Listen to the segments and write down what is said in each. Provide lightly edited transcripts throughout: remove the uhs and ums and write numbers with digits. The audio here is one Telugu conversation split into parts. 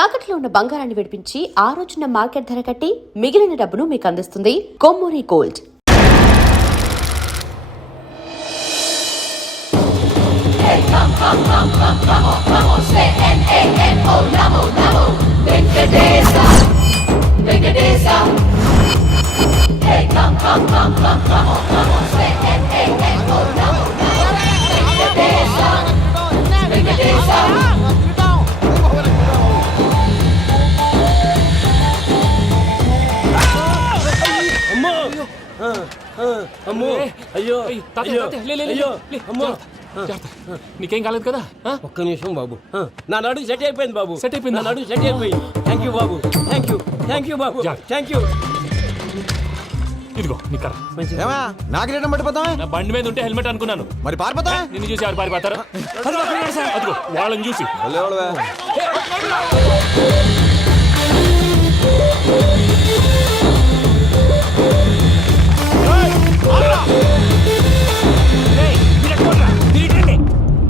తాకట్లో ఉన్న బంగారాన్ని విడిపించి ఆ రోజున మార్కెట్ ధర కట్టి మిగిలిన డబ్బును మీకు అందిస్తుంది కొమ్మూరి గోల్డ్. నీకేం కాలేదు కదా? ఒక్క నిమిషం బాబు, నా నడుము సెట్ అయిపోయింది బాబు. సెట్ అయిపోయింది, నా నడుము సెట్ అయిపోయింది. Thank you Babu, thank you Babu, thank you. ఇదిగో నీ కర్ర. నాకు రేటం పట్టిపోతావా? నా బండి మీద ఉంటే హెల్మెట్ అనుకున్నాను. మరి పారిపోతా? నిన్ను చూసి ఎవరు పారిపోతారు? అదిగో వాళ్ళని చూసి.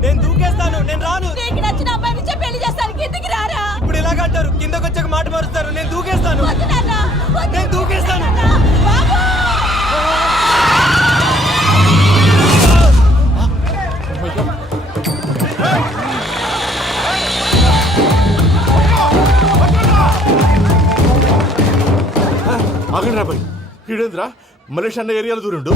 నేను దూకేస్తాను, నేను రాను. నీకు నచ్చిన అమ్మాయి నుంచే పెళ్లి చేస్తాను, కిందికి రారా. ఇప్పుడు ఇలాగంటారు, కిందకు వచ్చాక మాట మారుస్తారు. నేను దూకేస్తాను, వద్దు నాన్న, వద్దు. నేను దూకేస్తాను. బాబు! ఆగండి రాబాయ్, ఈడేంద్రా మలేషియా అన్న ఏరియాలో దూరండు.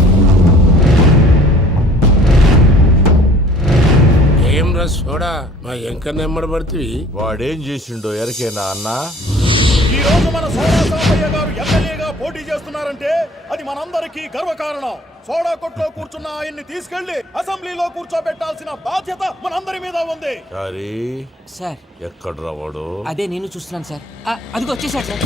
ఏం రా సోడా, మా ఎంకన్న ఎమ్మడి పడుతుంది. వాడేం చేసిండో ఎరకేనా అన్న? ఈ రోజు మన సోడా సాంబయ్య గారు ఎమ్మెల్యేగా పోటీ చేస్తున్నారంటే అది మనందరికీ గర్వకారణం. సోడా కొట్లో కూర్చున్న ఆయన్ని తీసుకెళ్లి అసెంబ్లీలో కూర్చోబెట్టాల్సిన బాధ్యత మనందరి మీద ఉంది. సారీ సార్, ఎక్కడ రావాడు? అదే నేను చూస్తున్నాను సార్. అది వచ్చేసాడు సార్.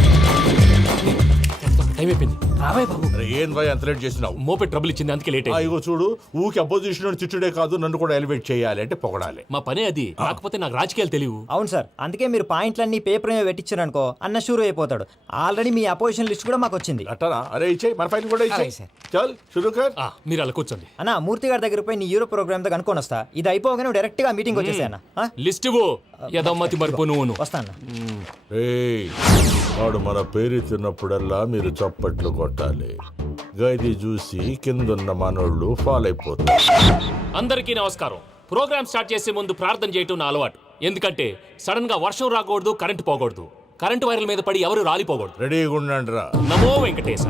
టైం అయిపోయింది. రాబాయ్ బాబు. అరే ఏం భయ అంత లేట్ చేసినావు? మోపే ట్రబుల్ ఇచ్చింది, అందుకే లేట్ అయింది. ఇగో చూడు, ఊకి అపోజిషన్ తిట్టుడే కాదు, నన్ను కూడా ఎలివేట్ చేయాలి అంటే పొగడాలి. మా పనే అది. కాకపోతే నాకు రాజకీయాలు తెలియవు. అవును సార్, అందుకే మీరు పాయింట్లన్నీ పేపర్ మీద పెట్టించారనుకో అన్న షూర్ అయిపోతాడు. ఆల్రెడీ మీ అపోజిషన్ లిస్ట్ కూడా మాకు వచ్చింది. అట్టనా? అరే ఇచ్చేయి, మన ఫైల్ కూడా ఇచ్చేయి. అలాగే సార్. చల్ షురూ కర్. మీరు అలా కూర్చోండి. అన్న మూర్తి గారి దగ్గర పోయి నీ యూరో ప్రోగ్రామ్ తో కనుక్కొని వస్తా. ఇది అయిపోగానే డైరెక్ట్ గా మీటింగ్ వచ్చేసాయి అన్న. లిస్ట్ యదమ్మతి మరిపో నువ్వు. వస్తా అన్న. వాడు మన పేరు తిన్నప్పుడల్లా మీరు చప్పట్లు కొట్టాలి. గది చూసి కిందున్న మనోళ్ళు ఫాలో అయిపోతారు. అందరికీ నమస్కారం. ప్రోగ్రామ్ స్టార్ట్ చేసే ముందు ప్రార్థన చేయటం నా అలవాటు. ఎందుకంటే సడన్ గా వర్షం రాకూడదు, కరెంటు పోకూడదు, కరెంటు వైర్ల మీద పడి ఎవరు రాలిపోకూడదు. రెడీగా ఉండండి రా. నమో వెంకటేశ.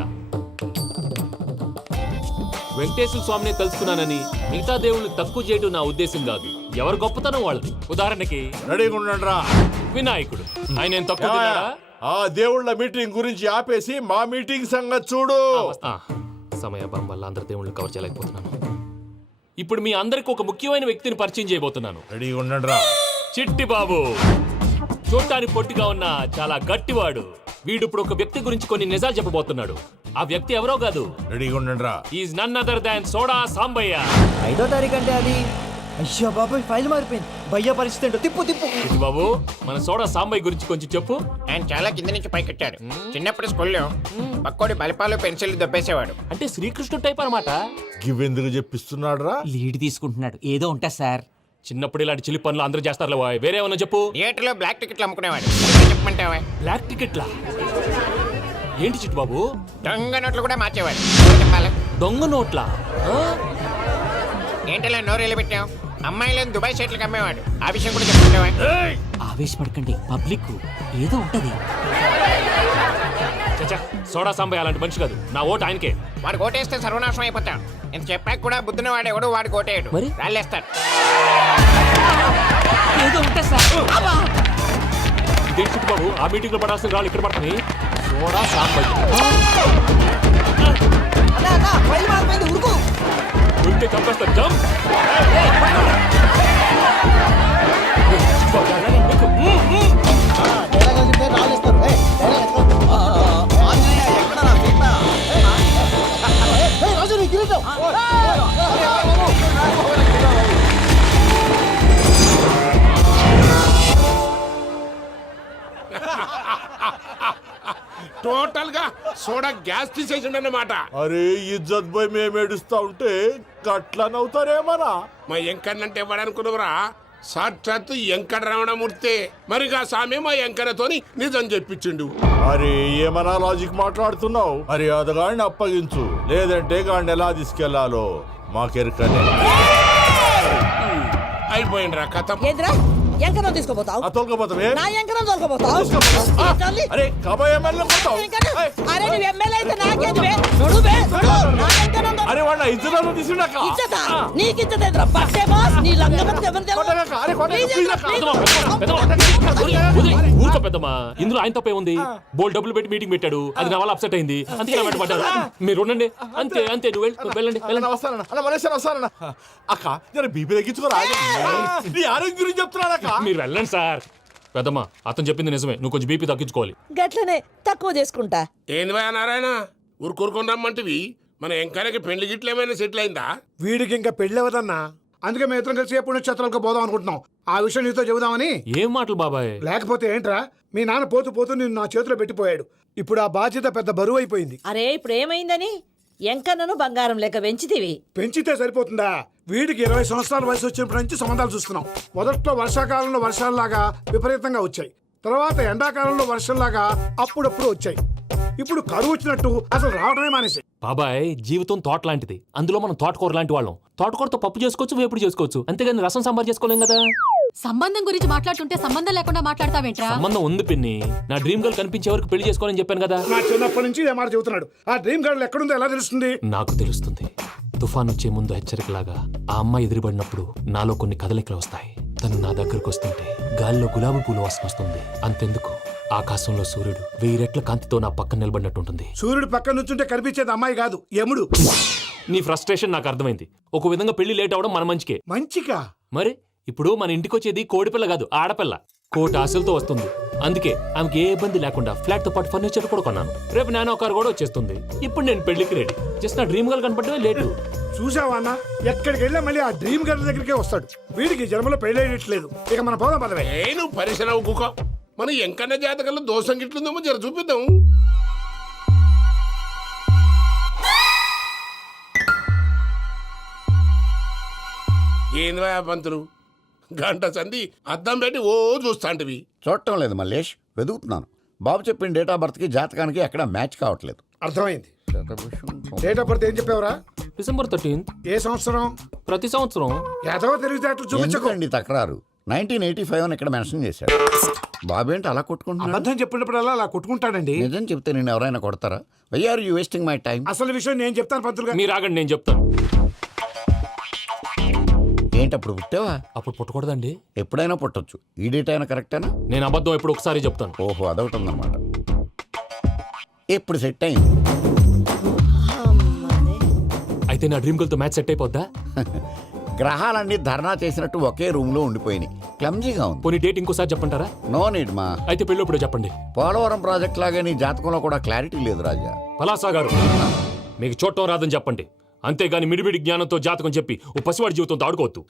వెంకటేశ్వర స్వామిని తెలుసుకున్నానని మిగతా దేవుళ్ళని తక్కువ చేయడం నా ఉద్దేశం కాదు. ఎవరు గొప్పతనం వాళ్ళది. ఉదాహరణకి రెడీగా ఉండండి రా. వినాయకుడు, ఆయన ఏం తక్కువ తిన్నాడా? ఆ దేవుళ్ళ మీటింగ్ గురించి ఆపేసి మా మీటింగ్ సంగతి చూడు. సమయాభావం వల్ల అందరి దేవుళ్ళని కవర్ చేయలేకపోతున్నాను. ఇప్పుడు మీ అందరికి ఒక ముఖ్యమైన వ్యక్తిని పరిచయం చేయబోతున్నాను. రెడీగా ఉండండి రా. చిట్టి బాబు. చూడటానికి పొట్టిగా ఉన్న చాలా గట్టివాడు. వీడు ఇప్పుడు ఒక వ్యక్తి గురించి కొన్ని నిజాలు చెప్పబోతున్నాడు. ఆ వ్యక్తి ఎవరో కాదు, రెడీగా ఉండండి రా. Is none other than soda Sambaiah. 5వ తారీఖు అంటే అది. అయ్యో బాబాయ్, ఫైల్ మారిపోయింది. భయ్య పరిస్థితి ఏంటో తిప్పు తిప్పు. చిట్టి బాబు, మన సోడా సాంబయ్య గురించి కొంచెం చెప్పు. ఆయన చాలా కింద నుంచి పైకెట్టాడు. చిన్నప్పుడు స్కూల్లో పక్కోడి బలిపాలు పెన్సిల్ దొబ్బేసేవాడు. అంటే శ్రీకృష్ణుడు టైప్ అనమాట. గివెందుకు చెప్పిస్తున్నాడు రా? లీడ్ తీసుకుంటున్నాడు, ఏదో ఉంటా సార్. చిన్నప్పుడు ఇలాంటి చిలి పనులు అందరూ చేస్తారు. వేరే ఏమన్నా చెప్పు. థియేటర్లో బ్లాక్ టికెట్లు అమ్ముకునేవాడు. చెప్పమంటావా? బ్లాక్ టికెట్లా? ఏంటి చిట్టు బాబు? దొంగ నోట్లు కూడా మార్చేవాడు. దొంగ నోట్లా? ఏంటలా నోరేళ్ళు పెట్టావు? అమ్మాయిలను దుబాయ్ షర్ట్లకు అమ్మేవాడు. ఆ విషయం కూడా చెప్పమంటావా? ఆవేశపడకండి, పబ్లిక్ ఏదో ఉంటది. సోడా సాంబయ్య అలాంటి మనిషి కాదు. నా ఓటు ఆయనకే. వాడు ఓటేస్తే సర్వనాశనం అయిపోతాడు. ఇంత చెప్పాక కూడా బుద్ధిన వాడు ఎవడు వాడు ఓటేయడు. మరి? రాళ్ళేస్తాడు. ఏదో ఉంటా సార్. ఇదేంటి చిట్టు బాబు, ఆ మీటింగ్ లో పడాల్సిన రాళ్ళు ఇక్కడ పడతాయి. సోడా సాంబయ్య ఉంటే కంపేస్తారు. జంప్. టోటల్ గా సోడా గ్యాస్ తీసేసిండన్నమాట. అరే ఇజ్జత్ పోయి మేము ఏడుస్తా ఉంటే గట్లా నవ్వుతారేమరా? మా ఎంకన్నంటే ఎవడనుకున్నావురా? సాక్షాత్తు వెంకట రమణమూర్తి మరిగా సామె మా వెంకన్నతోని నిజం చెప్పించిండు. అరే ఏమన్నా లాజిక్ మాట్లాడుతున్నావు? మరి అదగాడిని అప్పగించు, లేదంటే గాడిని ఎలా తీసుకెళ్లాలో మాకెరకనే. అయిపోయిండ్రా కథ. ఏంద్రా ఎంకరం తీసుకోపోతావు? తోలుకోపోతావే? నా ఎంకరం తోలుకోపోతావు? అరే కాబోయే ఎమ్మెల్యే పోతావు. అరే నువ్వు ఎమ్మెల్యే అయితే నాకేది బే? నడు బే, నడు. నా ఎంకరం దొరక- అరే వాడిన ఇద్దరు తీసుకున్నాక ఇచ్చతా? నీకు ఇచ్చతేంద్రా? పట్టే బాస్, నీ లంగమతి ఎవరు తెలుసు? Please, వదిలేయ్, ఊరుకో పెద్దమ్మా. ఇందులో ఆయన తప్పే ఉంది. బోల్ డబ్బులు పెట్టి మీటింగ్ పెట్టాడు, అది నా వల్ల అప్సెట్ అయింది, అందుకే నా వెంట పడ్డారు. మీరు ఉండండి, అంతే అంతే. నువ్వు వెళ్ళండి వెళ్ళండి. వస్తానన్నా అన్న మలేషియా వస్తానన్నా. అక్క జర బీపీ తగ్గించుకోరా. నీ ఆరోగ్యం గురించి చెప్తున్నాను అక్క. మీరు వెళ్ళండి సార్. పెద్దమ్మా అతను చెప్పింది నిజమే, నువ్వు కొంచెం బీపీ తగ్గించుకోవాలి. గట్లనే తక్కువ చేసుకుంటా. ఏంది భయ నారాయణ ఊరుకూరుకొని రమ్మంటివి? మన వెంకన్నకి పెళ్లి గిట్లు ఏమైనా సెటిల్ అయిందా? వీడికి ఇంకా పెళ్ళవదన్నా, అందుకే మేము ఇద్దరం కలిసి పుణ్యక్షేత్రాలకు పోదాం అనుకుంటున్నాం. ఆ విషయం నీతో చెబుదామని. ఏం మాటలు బాబాయ్? లేకపోతే ఏంట్రా, మీ నాన్న పోతూ పోతూ నిన్ను నా చేతిలో పెట్టిపోయాడు. ఇప్పుడు ఆ బాధ్యత పెద్ద బరువు అయిపోయింది. అరే ఇప్పుడు ఏమైందని? ఎంకన్నను బంగారం లెక్క పెంచితివి. పెంచితే సరిపోతుందా? వీడికి 20 సంవత్సరాల వయసు వచ్చినప్పటి నుంచి సంబంధాలు చూస్తున్నాం. మొదట్లో వర్షాకాలంలో వర్షాలలాగా విపరీతంగా వచ్చాయి, తర్వాత ఎండాకాలంలో వర్షంలాగా అప్పుడప్పుడు వచ్చాయి. ఇప్పుడు కరువు వచ్చినట్టు అసలు రావడమే మానేసి. బాబాయ్ జీవితం తోట లాంటిది, అందులో మనం తోటకూర లాంటి వాళ్ళం. తోటకూరతో పప్పు చేసుకోవచ్చు, వేపుడు చేసుకోవచ్చు, అంతేగాని రసం సాంబార్ చేసుకోలేం కదా. సంబంధం గురించి మాట్లాడుతుంటే సంబంధం లేకుండా మాట్లాడతావేంట్రా? సంబంధం ఉంది పిన్ని. నా డ్రీమ్ గర్ల్ కనిపించే వరకు పెళ్లి చేసుకోవాలని చెప్పాను కదా. నా చిన్నప్పటి నుంచి ఏ మాట చెబుతున్నాడు. ఆ డ్రీమ్ గర్ల్ ఎక్కడుందో ఎలా తెలుస్తుంది? నాకు తెలుస్తుంది. తుఫాన్ వచ్చే ముందు హెచ్చరికలాగా ఆ అమ్మాయి ఎదురుపడినప్పుడు నాలో కొన్ని కదలికలు వస్తాయి. తను నా దగ్గరకు వస్తుంటే గాలిలో గులాబీ పూలు వాసన వస్తుంది. అంతెందుకు, ఆకాశంలో సూర్యుడు 1000 రెట్ల కాంతితో నా పక్కన నిలబడినట్టుంటుంది. సూర్యుడు పక్కన నుంచుంటే కనిపించేది అమ్మాయి కాదు, యముడు. నీ ఫ్రస్ట్రేషన్ నాకు అర్థమైంది. ఒక విధంగా పెళ్లి లేట్ అవడం మన మంచికే. మంచిగా? మరి ఇప్పుడు మన ఇంటికి వచ్చేది కోడిపిల్ల కాదు, ఆడపిల్ల. కోటి ఆశలతో వస్తుంది. అందుకే ఆమెకి ఏ ఇబ్బంది లేకుండా ఫ్లాట్ తో పాటు ఫర్నిచర్ కూడా కొన్నాను. రేపు నానో కారు కూడా వచ్చేస్తుంది. ఇప్పుడు నేను పెళ్లికి రెడీ. జస్ట్ నా డ్రీమ్ గర్ల్ కనపడమే లేటు. చూసావా అన్న, ఎక్కడికి వెళ్ళా మళ్ళీ ఆ డ్రీమ్ గర్ల్ దగ్గరికే వస్తాడు. వీడికి జన్మలో పెళ్ళేయట్లేదు. ఇక మన పోదాం పదవే. నువ్వు పరిశ్రమ కుక. మన వెంకన్న జాతకంలో దోషం గిట్లుందేమో జర చూపిద్దాం. ఏంది భయ పంతులు, గంట సంధి అద్దం పెట్టి ఓ చూస్తాంటివి. చూడటం లేదు మల్లేష్, వెతుకుతున్నాను. బాబు చెప్పిన డేట్ ఆఫ్ బర్త్కి జాతకానికి ఎక్కడ మ్యాచ్ కావట్లేదు. అర్థమైంది. డేట్ ఆఫ్ బర్త్ ఏం చెప్పావురా? December 13th. ఏ సంవత్సరం? ప్రతి సంవత్సరం. ఎదవ తెలివితేటలు చూపించకండి. ఎందుకండి తక్రారు? 1985 అని ఇక్కడ మెన్షన్ చేశాడు. బాబు ఏంటి అలా కొట్టుకుంటున్నాడు? అబద్ధం చెప్పినప్పుడల్లా అలా కొట్టుకుంటాడండి. నిజం చెప్తే నేను ఎవరైనా కొడతారా? Why are you wasting my time? అసలు విషయం నేను చెప్తాను పంతులు గారు. మీరు ఆగండి, నేను చెప్తాను. ఏంటి అప్పుడు పుట్టావా? అప్పుడు పుట్టకూడదండి. ఎప్పుడైనా పుట్టొచ్చు. ఈ డేట్ అయినా కరెక్టేనా? నేను అబద్ధం ఎప్పుడు ఒకసారి చెప్తాను. ఓహో, అదొకటి ఉందన్నమాట. ఎప్పుడు సెట్ అయింది? అయితే నా డ్రీమ్ గర్ల్ తో మ్యాచ్ సెట్ అయిపోద్దా? గ్రహాలన్నీ ధర్నా చేసినట్టు ఒకే రూమ్ లో ఉండిపోయినాయి. క్లమ్జీగా ఉంది. పోనీ డేట్ ఇంకోసారి చెప్పంటారా? నో నీడ్ మా. అయితే పెళ్ళి ఇప్పుడు చెప్పండి. పోలవరం ప్రాజెక్ట్ లాగే నీ జాతకంలో కూడా క్లారిటీ లేదు రాజా. పలాసా గారు, మీకు చూడటం రాదని చెప్పండి. అంతేగాని మిడిమిడి జ్ఞానంతో జాతకం చెప్పి ఓ పసివాడి జీవితంతో ఆడుకోవద్దు.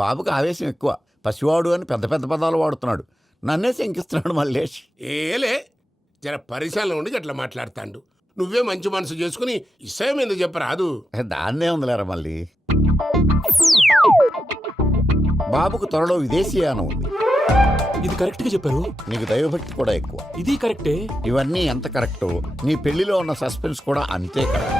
బాబుకి ఆవేశం ఎక్కువ. పసివాడు అని పెద్ద పెద్ద పదాలు వాడుతున్నాడు. నన్నే శంకిస్తున్నాడు మల్లేష్. ఏలే జర పరిశ్రమలో ఉండి అట్లా మాట్లాడతాండు. నువ్వే మంచి మనసు చేసుకుని ఇష్టం ఎందుకు చెప్పరాదు? దాన్నే ఉందిలేరా మళ్ళీ. బాబుకు త్వరలో విదేశీయానం ఉంది. ఇది కరెక్ట్ గా చెప్పారు. నీకు దైవభక్తి కూడా ఎక్కువ. ఇది కరెక్టే. ఇవన్నీ ఎంత కరెక్టో నీ పెళ్లిలో ఉన్న సస్పెన్స్ కూడా అంతే కరెక్ట్.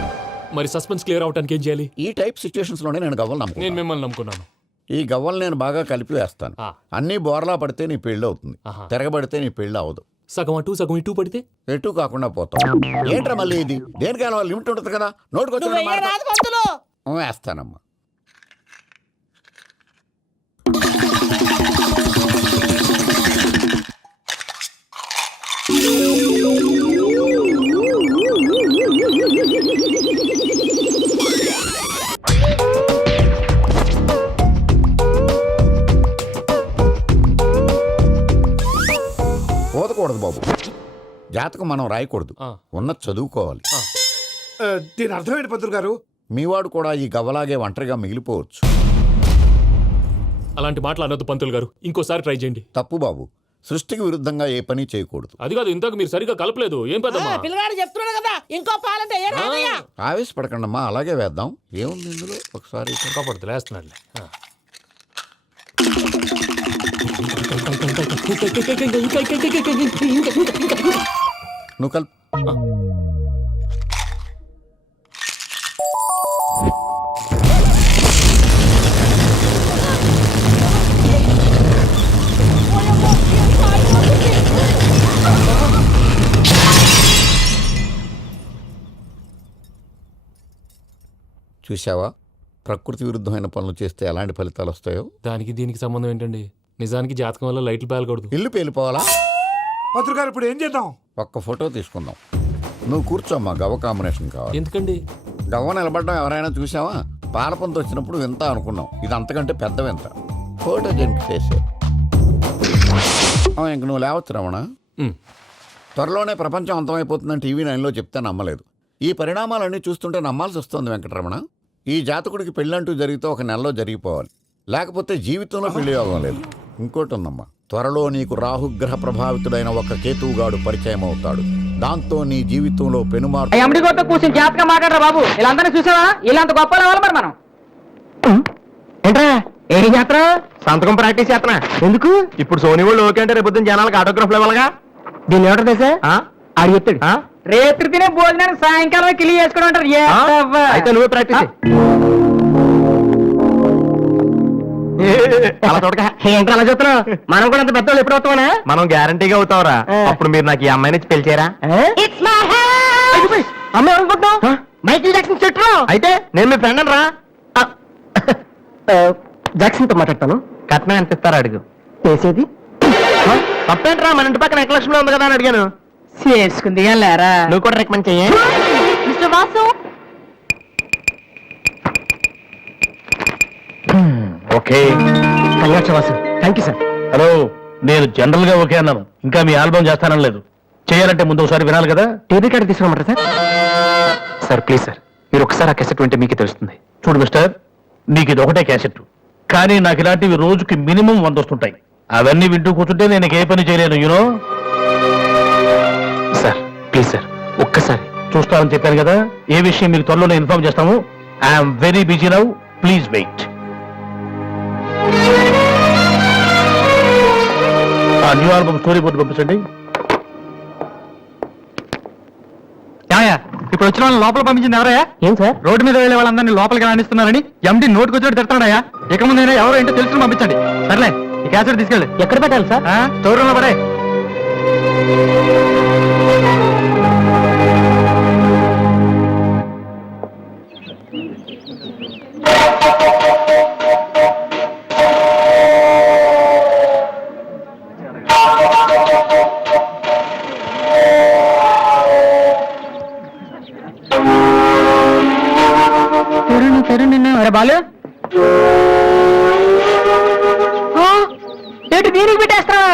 మరి సస్పెన్స్ క్లియర్ అవడానికి ఏం చేయాలి? ఈ టైప్ సిచ్యువేషన్స్ లోనే నేను గవ్వలు నేను నమ్ముకున్నాను. మిమ్మల్ని నమ్ముకున్నాను. ఈ గవ్వలు నేను బాగా కలిపి వేస్తాను. అన్నీ బోర్లా పడితే నీ పెళ్లి అవుతుంది. ఆహా. తిరగబడితే నీ పెళ్లి అవదు. సగం అటు సగం ఇటు పడితే ఎటు కాకుండా పోతాం. ఏంట్రా మళ్ళీ ఇది? దేనికైనా లిమిట్ ఉంటుంది కదా. నువ్వు వెయ్యరాదు పంతులు. నోటుకొచ్చి వేస్తానమ్మా. పోదకూడదు బాబు. జాతకం మనం రాయకూడదు, ఉన్నది చదువుకోవాలి. దీని అర్థమైంది పంతులు గారు. మీవాడు కూడా ఈ గవ్వలాగే ఒంటరిగా మిగిలిపోవచ్చు. అలాంటి మాటలు అనొద్దు పంతులు గారు. ఇంకోసారి ట్రై చేయండి. తప్పు బాబు. సృష్టికి విరుద్ధంగా ఏ పని చేయకూడదు. అది కాదు, ఇంతకు మీరు సరిగ్గా కలపలేదు. ఏం పెద్దమ్మా? పిల్లగాడు చెప్తున్నాడు కదా, ఇంకో పాలంటే ఏ రాదయ్యా. ఆవేశపడకండమ్మా, అలాగే వేద్దాం. ఏముంది ఇందులో? ఒకసారి కాపాడుతు లేస్తున్నాడు. నువ్వు కల్ చూసావా, ప్రకృతి విరుద్ధమైన పనులు చేస్తే ఎలాంటి ఫలితాలు వస్తాయో. దానికి దీనికి సంబంధం ఏంటండి? నిజానికి జాతకం వల్ల లైట్లు పేలకూడదు. ఇల్లు పేలిపోవాలా? పత్రికారు ఇప్పుడు ఏం చేద్దాం? ఒక్క ఫోటో తీసుకుందాం. నువ్వు కూర్చోమ్మా, గవ్వ కాంబినేషన్ కావాలి. ఎందుకండి? గవ్వ నిలబడడం ఎవరైనా చూసావా? పాలపంత వచ్చినప్పుడు వింత అనుకున్నాం, ఇది అంతకంటే పెద్ద వింత. ఫోటో జంక్ చేసే ఇంక నువ్వు లేవచ్చు రమణ. త్వరలోనే ప్రపంచం అంతమైపోతుందని టీవీ 9లో చెప్తే నమ్మలేదు. ఈ పరిణామాలన్నీ చూస్తుంటే నమ్మాల్సి వస్తుంది వెంకటరమణ. ఈ జాతకుడికి పెళ్ళంటూ జరిగితే ఒక నెలలో జరిగిపోవాలి, లేకపోతే జీవితంలో పెళ్లి యోగం లేదు. ఇంకోటి ఉందమ్మా, త్వరలో నీకు రాహుగ్రహ ప్రభావితుడైన ఒక కేతువుగాడు పరిచయం అవుతాడు. దాంతో నీ జీవితంలో పెనుమార్పు. కూర్చొని జాతకం మాట్లాడరా బాబు. ఇలా అందరినీ చూసావా? ఇలా అంత గొప్ప రావాలి మరి మనం. ఏంట్రా ఏం చేస్తారా? సంతకం ప్రాక్టీస్ చేస్తున్నా. ఎందుకు? ఇప్పుడు సోనీ వాళ్ళు ఓకే అంటే రేపు జనాలకు ఆటోగ్రాఫ్లు ఇవ్వాలిగా. దీన్ని ఏమంటారు తెలుసా? ఆడు చెప్తాడు. రేత్రి తినే భోజనాన్ని సాయంకాలం కిలి చేసుకోవడం అంటారు. అయితే నువ్వే ప్రాక్టీస్. అలా చూడక ఏంటి అలా చూస్తున్నావు? మనం కూడా అంత పెద్దవాళ్ళు ఎప్పుడు అవుతామనా? మనం గ్యారంటీగా అవుతావరా. అప్పుడు మీరు నాకు ఈ అమ్మాయిని పెళ్లి చేయరా? అమ్మాయి అనుకుంటున్నావు? మైకిల్ జాక్సన్ చెట్టు. అయితే నేను మీ ఫ్రెండ్ అని రా. జాక్సన్ తో మాట్లాడతాను. కట్నం ఎంత ఇస్తారా అడుగు. చేసేది తప్పేంట్రా? మన ఇంటి పక్కన ఎక్లక్ష్మిలో ఉంది కదా అని అడిగాను. చేసుకుంది లేరా? నువ్వు కూడా రికమెండ్ చెయ్యి. Mister Vasu okay, congrats Vasu. Thank you sir. Hello, నేను జనరల్ గా ఓకే అన్నాను, ఇంకా మీ ఆల్బమ్ చేస్తానని లేదు. చేయాలంటే ముందు ఒకసారి వినాలి కదా. టేబీ కార్డు తీసుకురమ్మంటారా సార్? సార్ ప్లీజ్ సార్, మీరు ఒకసారి ఆ కెసెట్ వింటే మీకే తెలుస్తుంది. చూడు మిస్టర్, నీకు ఇది ఒకటే క్యాసెట్, కానీ నాకు ఇలాంటివి రోజుకి మినిమం 100 వస్తుంటాయి. అవన్నీ వింటూ కూర్చుంటే నేను ఏ పని చేయలేను. యూనో సార్ ప్లీజ్ సార్ ఒక్కసారి. చూస్తానని చెప్పాను కదా. ఏ విషయం మీకు త్వరలోనే ఇన్ఫార్మ్ చేస్తాము. I'm very busy now, please wait. ఆ న్యూ ఆల్బమ్ స్టోరీ బోర్డు పంపించండి. ఇప్పుడు వచ్చిన వాళ్ళని లోపల పంపించింది ఎవరయ్యా? ఏం సార్? రోడ్డు మీద వెళ్ళే వాళ్ళందరినీ లోపలికి రాణిస్తున్నారని ఎండి నోటుకు వచ్చినట్టు తిడతాడయ్యా. ఇక ముందు ఎవరో ఏంటో తెలుసుకుని పంపించండి. సర్లే, ఈ క్యాసెట్ తీసుకెళ్ళి ఎక్కడ పెట్టాలి సార్? స్టోర్ రూమ్ లో పడే. బాలు ఏంటి దీనికి పెట్టేస్తారా?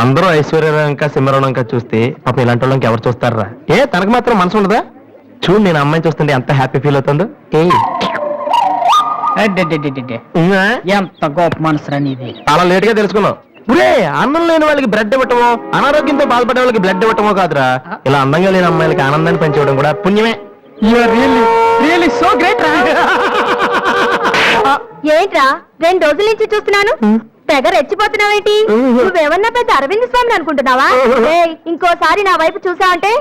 అందరూ ఐశ్వర్యరంక సింహరణంక చూస్తే పాపం ఇలాంటి వాళ్ళకి ఎవరు చూస్తారా? ఏ తనకు మాత్రం మనసు ఉండదా? చూడు, నేను అమ్మాయిని చూస్తుంటే ఎంత హ్యాపీ ఫీల్ అవుతుందో. ఎంత గొప్ప మనసు అనేది చాలా లేట్ గా తెలుసుకున్నావు. బురే, అన్నం లేని వాళ్ళకి బ్లడ్ ఇవ్వటమో, అనారోగ్యంతో బాధపడే వాళ్ళకి బ్లడ్ ఇవ్వటమో కాదురా, ఇలా అందంగా లేని అమ్మాయిలకి ఆనందాన్ని పెంచడం కూడా పుణ్యమే. సో గ్రేట్ రా. ఏంట్రా 2 రోజుల నుంచి చూస్తున్నాను, తెగ రెచ్చిపోతున్నావేంటి? నువ్వేమన్నా పెద్ద అరవింద్ స్వామిని అనుకుంటున్నావా? ఇంకోసారి నా వైపు చూసావంటే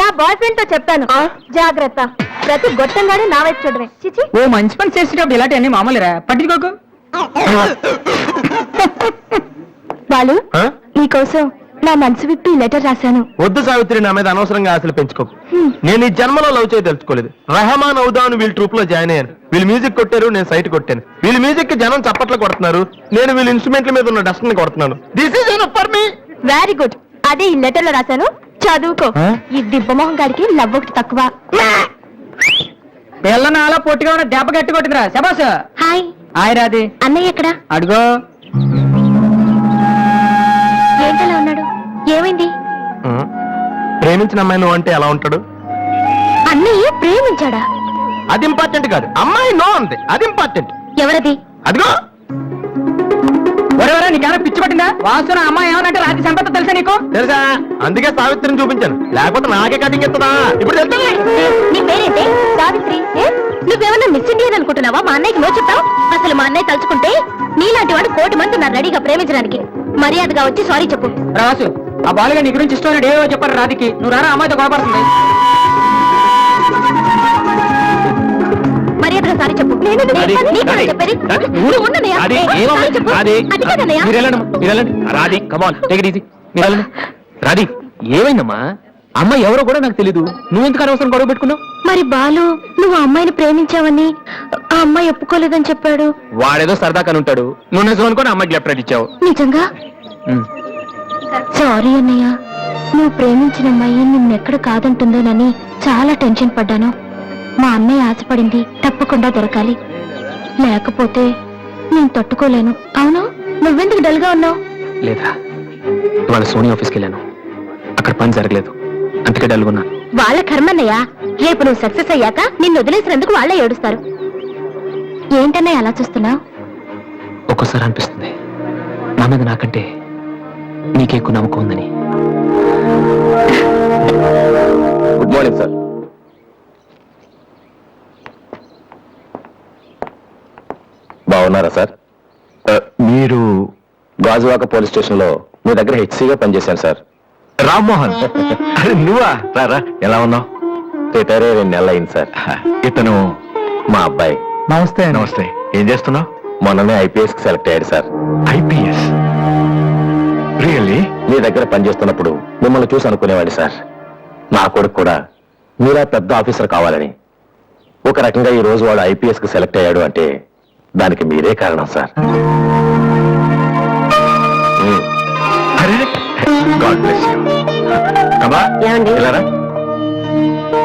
నా బాయ్ ఫ్రెండ్ తో చెప్తాను, జాగ్రత్త. ప్రతి గొట్టంగానే నా వైపు చూడవే. చిచి, ఓ మంచి పని చేసేటప్పుడు ఇలాంటి అన్ని మామూలురా, పట్టించుకోకు. బాలు, నీకోసం నా మనసు విప్పి లెటర్ రాశాను. వద్దు సావిత్రి, నా మీద అనవసరంగా ఆశలు పెంచుకోకు. నేను ఈ జన్మలో లవ్ చేయ తెలుసుకోలేదు. రెహమాన్ అవుదాను వీళ్ళ ట్రూప్ లో జాయిన్ అయ్యాను. వీళ్ళు మ్యూజిక్ కొట్టారు, నేను సైట్ కొట్టాను. వీళ్ళ మ్యూజిక్ కి జనం చప్పట్లు కొడుతున్నారు, నేను వీళ్ళ ఇన్స్ట్రుమెంట్ల మీద ఉన్న డస్ట్ ని కొడుతున్నాను. This is enough for me. Very good, అదే ఈ లెటర్ లో రాశాను, చదువుకో. ఈ దిబ్బమోహం గారికి లవ్ ఒకటి తక్కువ. పిల్లని అలా పొట్టిగా ఉన్న దెబ్బ గట్టి కొట్టిందిరా. శబాస్. హాయ్. హాయ్ రాది. అన్నయ్య ఎక్కడ? అడుగో. ఏంటలా ఉన్నాడు? ఏమైంది? ప్రేమించిన అమ్మాయి నువ్వు అంటే ఎలా ఉంటాడు? అన్నయ్య ప్రేమించాడా? అది ఇంపార్టెంట్ కాదు, అమ్మాయి నో అంతే, అది ఇంపార్టెంట్. ఎవరది? అదిగో. ఒరేవరా, నీకేమైనా పిచ్చి పట్టిందా? వాసున అమ్మాయి ఏమనంటే రాత్రి సంపద తెలుసా నీకు? తెలుసా, అందుకే సావిత్రిని చూపించాను, లేకపోతే నాకే కటింగ్ ఎత్తదా. ఇప్పుడు తెలుసా? నీ పేరేంటి? సావిత్రి. నువ్వేమన్నా మిస్ ఇండియన్ అనుకుంటున్నావా? మా అన్నయ్యకి నో చెప్తావు? అసలు మా అన్నయ్య తలుచుకుంటే నీలాంటి వాడు 1,000,000 మంది ఉన్నారు రెడీగా ప్రేమించడానికి. మర్యాదగా వచ్చి సారీ చెప్పు. రాసు ఆ బాలుగా నీ గురించి ఇష్టం ఏవో చెప్పారు రాధికి. నువ్వు రారా, అమ్మాయితో గొడవపడుతుంది. మర్యాదగా సారీ చెప్పు. చెప్పేది నువ్వు ఉన్నదయ్యా. సారీ చెప్పు. అది కదన్నయ్యా. Radhi come on take it easy. Radhi ఏమైందమ్మా? అమ్మ ఎవరో కూడా నాకు తెలీదు. నువ్వెందుకు అనవసరం గొడవ పెట్టుకున్నావు? మరి బాలు నువ్వు ఆ అమ్మాయిని ప్రేమించావని ఆ అమ్మాయి ఒప్పుకోలేదని చెప్పాడు. వాడేదో సరదా కని ఉంటాడు. నువ్వు నిజం అనుకోని అమ్మాయికి లెఫ్ట్ రైట్ ఇచ్చావు. నిజంగా సారీ అన్నయ్య. నువ్వు ప్రేమించిన అమ్మాయి నిన్నెక్కడ కాదంటుందోనని చాలా టెన్షన్ పడ్డాను. మా అన్నయ్య ఆశపడింది తప్పకుండా దొరకాలి, లేకపోతే నేను తట్టుకోలేను. అవును, నువ్వెందుకు డల్గా ఉన్నావు? లేదా ఇవాళ సోనీ ఆఫీస్కి వెళ్ళాను, అక్కడ పని జరగలేదు, అందుకే డల్గున్నా. వాళ్ళ కర్మన్నయ్య. రేపు నువ్వు సక్సెస్ అయ్యాక నిన్ను వదిలేసినందుకు వాళ్ళే ఏడుస్తారు. ఏంటన్నయ్య అలా చూస్తున్నావు? ఒక్కోసారి అనిపిస్తుంది నా మీద నాకంటే నీకే ఎక్కువ నమ్మకం ఉందని. Good morning sir. బాగున్నారా సార్? మీరు గాజువాక పోలీస్ స్టేషన్లో మీ దగ్గర హెచ్సీగా పనిచేశాను సార్. రామ్మోహన్ నువ్వా? రారా, ఎలా ఉన్నావు? రిటైర్ 2 నెలలు అయింది సార్. ఇతను మా అబ్బాయి. నమస్తే. నమస్తే. ఏం చేస్తున్నావు? మొన్ననే ఐపీఎస్ కి సెలెక్ట్ అయ్యాడు సార్. ఐపీఎస్? రియల్లీ? మీ దగ్గర పనిచేస్తున్నప్పుడు మిమ్మల్ని చూసి అనుకునేవాడి సార్, నా కొడుకు కూడా మీరా పెద్ద ఆఫీసర్ కావాలని. ఒక రకంగా ఈ రోజు వాడు ఐపీఎస్ కి సెలెక్ట్ అయ్యాడు అంటే దానికి మీరే కారణం sir. God bless you.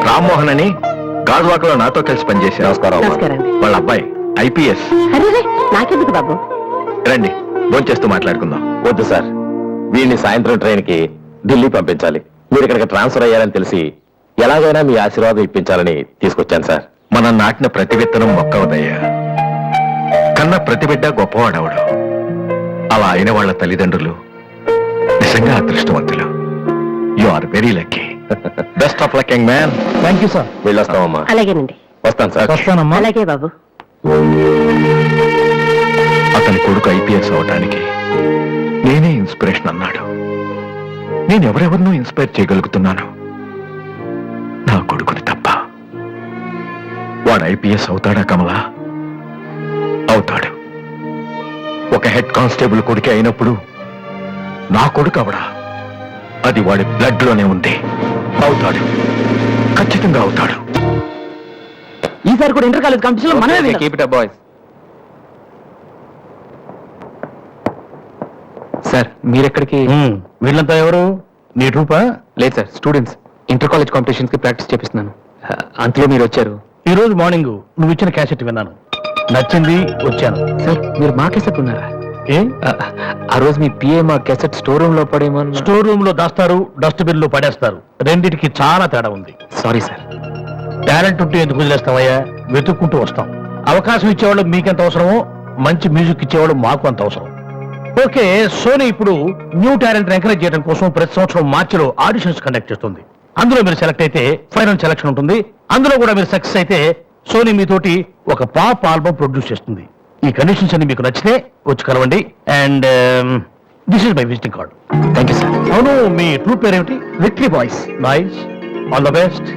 Rammohan అని గాజువాకలో నాతో కలిసి పనిచేసి. నమస్కారం. వాళ్ళ అబ్బాయి ఐపీఎస్. నాకెందుకు బాబు? రండి, భోంచేస్తూ మాట్లాడుకుందాం. వద్దు సార్, వీడిని సాయంత్రం ట్రైన్ కి ఢిల్లీ పంపించాలి. మీరు ఇక్కడికి ట్రాన్స్ఫర్ అయ్యారని తెలిసి ఎలాగైనా మీ ఆశీర్వాదం ఇప్పించాలని తీసుకొచ్చాను సార్. మనం నాటిన ప్రతి విత్తనం మొక్కవదయ్యా. కన్న ప్రతి బిడ్డ గొప్పవాడవడు. అలా అయిన వాళ్ళ తల్లిదండ్రులు నిజంగా అదృష్టవంతులు. You are very lucky. Best of luck young man. Thank you sir. వెళ్ళొస్తామమ్మా. అలాగేనండి. వస్తాను సార్. వస్తానమ్మా. అలాగే బాబు. అతని కొడుకు ఐపీఎస్ అవడానికి నేనే ఇన్స్పిరేషన్ అన్నాడు. నేను ఎవరెవరినో ఇన్స్పైర్ చేయగలుగుతున్నాను, నా కొడుకుని తప్ప. వాడు ఐపీఎస్ అవుతాడా కమలా? అవుతాడు. ఒక హెడ్ కానిస్టేబుల్ కొడుకే అయినప్పుడు నా కొడుకు అవడా? అది వాడి బ్లడ్ లోనే ఉంది. అవుతాడు, ఖచ్చితంగా అవుతాడు. ఈసారి కూడా ఇంటర్ కాలేజ్ కాంపిటీషన్ లో మనమే keep it up boys. Sir మీరెక్కడికి? వీళ్ళంతా ఎవరు? నీ ట్రూపా? లేదు sir, students. Inter college competitions కి ప్రాక్టీస్ చేపిస్తున్నాను. అంతలో మీరు వచ్చారు. ఈ రోజు మార్నింగ్ నువ్వు ఇచ్చిన క్యాసెట్ విన్నాను, నచ్చింది, వచ్చాను. సార్ మీరు మా కెసెట్ ఉన్నారా? ఏ? ఆ రోజు మీ పిఏ మా కెసెట్ స్టోర్ రూమ్ లో పడేమో. స్టోర్ రూమ్ లో దాస్తారు, డస్ట్బిన్ లో పడేస్తారు. రెండింటికి చాలా తేడా ఉంది. Sorry sir. టాలెంట్ ఉంటే ఎందుకు వదిలేస్తామయ్యా? వెతుక్కుంటూ వస్తాం. అవకాశం ఇచ్చేవాళ్ళు మీకెంత అవసరమో మంచి మ్యూజిక్ ఇచ్చేవాళ్ళు మాకు అంత అవసరం. ఓకే, సోనీ ఇప్పుడు న్యూ టాలెంట్ ఎంకరేజ్ చేయడం కోసం ప్రతి సంవత్సరం మార్చిలో ఆడిషన్స్ కండక్ట్ చేస్తుంది. అందులో మీరు సెలెక్ట్ అయితే ఫైనల్ సెలక్షన్ ఉంటుంది. అందులో కూడా మీరు సక్సెస్ అయితే సోనీ మీతోటి ఒక పాప్ ఆల్బమ్ ప్రొడ్యూస్ చేస్తుంది. ఈ కండిషన్స్ అన్ని మీకు నచ్చితే వచ్చి కలవండి. And this is my visiting card. Thank you sir. అవును, మీ ట్రూప్ పేరు ఏమిటి? Victory boys. Nice, all the best.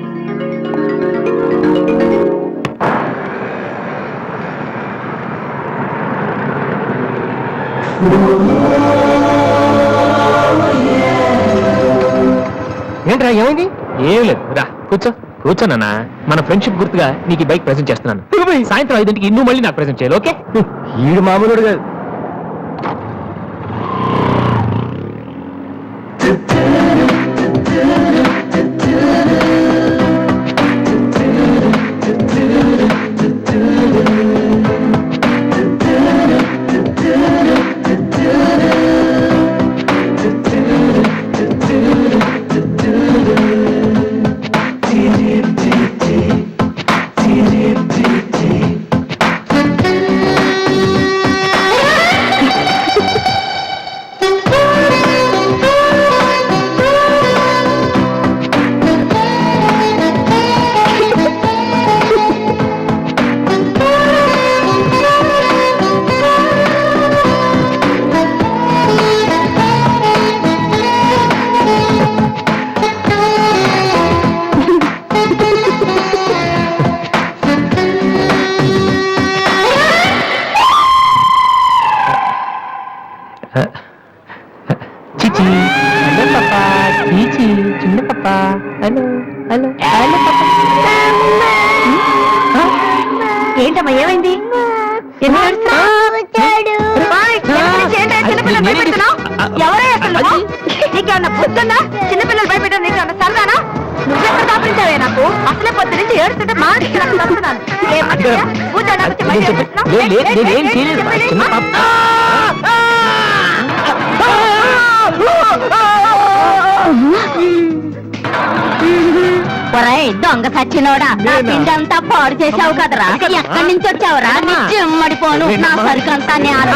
ఏంట్రా, ఏమైంది? ఏం లేదు, రా కూర్చో. కూర్చోనన్నా, మన ఫ్రెండ్షిప్ గుర్తుగా నీకు ఈ బైక్ ప్రెజెంట్ చేస్తున్నాను. సాయంత్రం 5ంటికి నువ్వు మళ్ళీ నాకు ప్రెజెంట్ చేయాలి, ఓకే? ఈడు మామూలుడు కాదు. చీచి హలో పాపా చీచి చిన్న పాపా హలో హలో హలో పాపా. ఏంటమ్మా ఏమైంది? ఎందుకు ఏడుస్తున్నావ్? ఓయ్, ఎక్కడి నుంచి ఏంటా చిన్నపిల్లలు భయపెడుతున్నావ్? ఎవరే అసలు నువ్వు? నీకేమన్నా బుద్ధుందా? చిన్నపిల్లలు భయపెట్టడం నీకేమన్నా సరదానా? నువ్వెక్కడ దాపించావే నాకు? అసలే పొద్దు నుంచి ఏడుస్తుంటే మానేసి నాకు నవ్వుతున్నాను. ఏమన్నా కూర్చోడానికి వచ్చి భయం చేస్తున్నావ్? నేనేం చేయలేదు చిన్న పాప. ఒరేయ్ దొంగ సచ్చినోడా, నా పిండంతా పాడు చేసావు కదరా. ఎక్కడి నుంచి వచ్చావురా? నిమ్మడిపోను నా సరుకంతా నేల.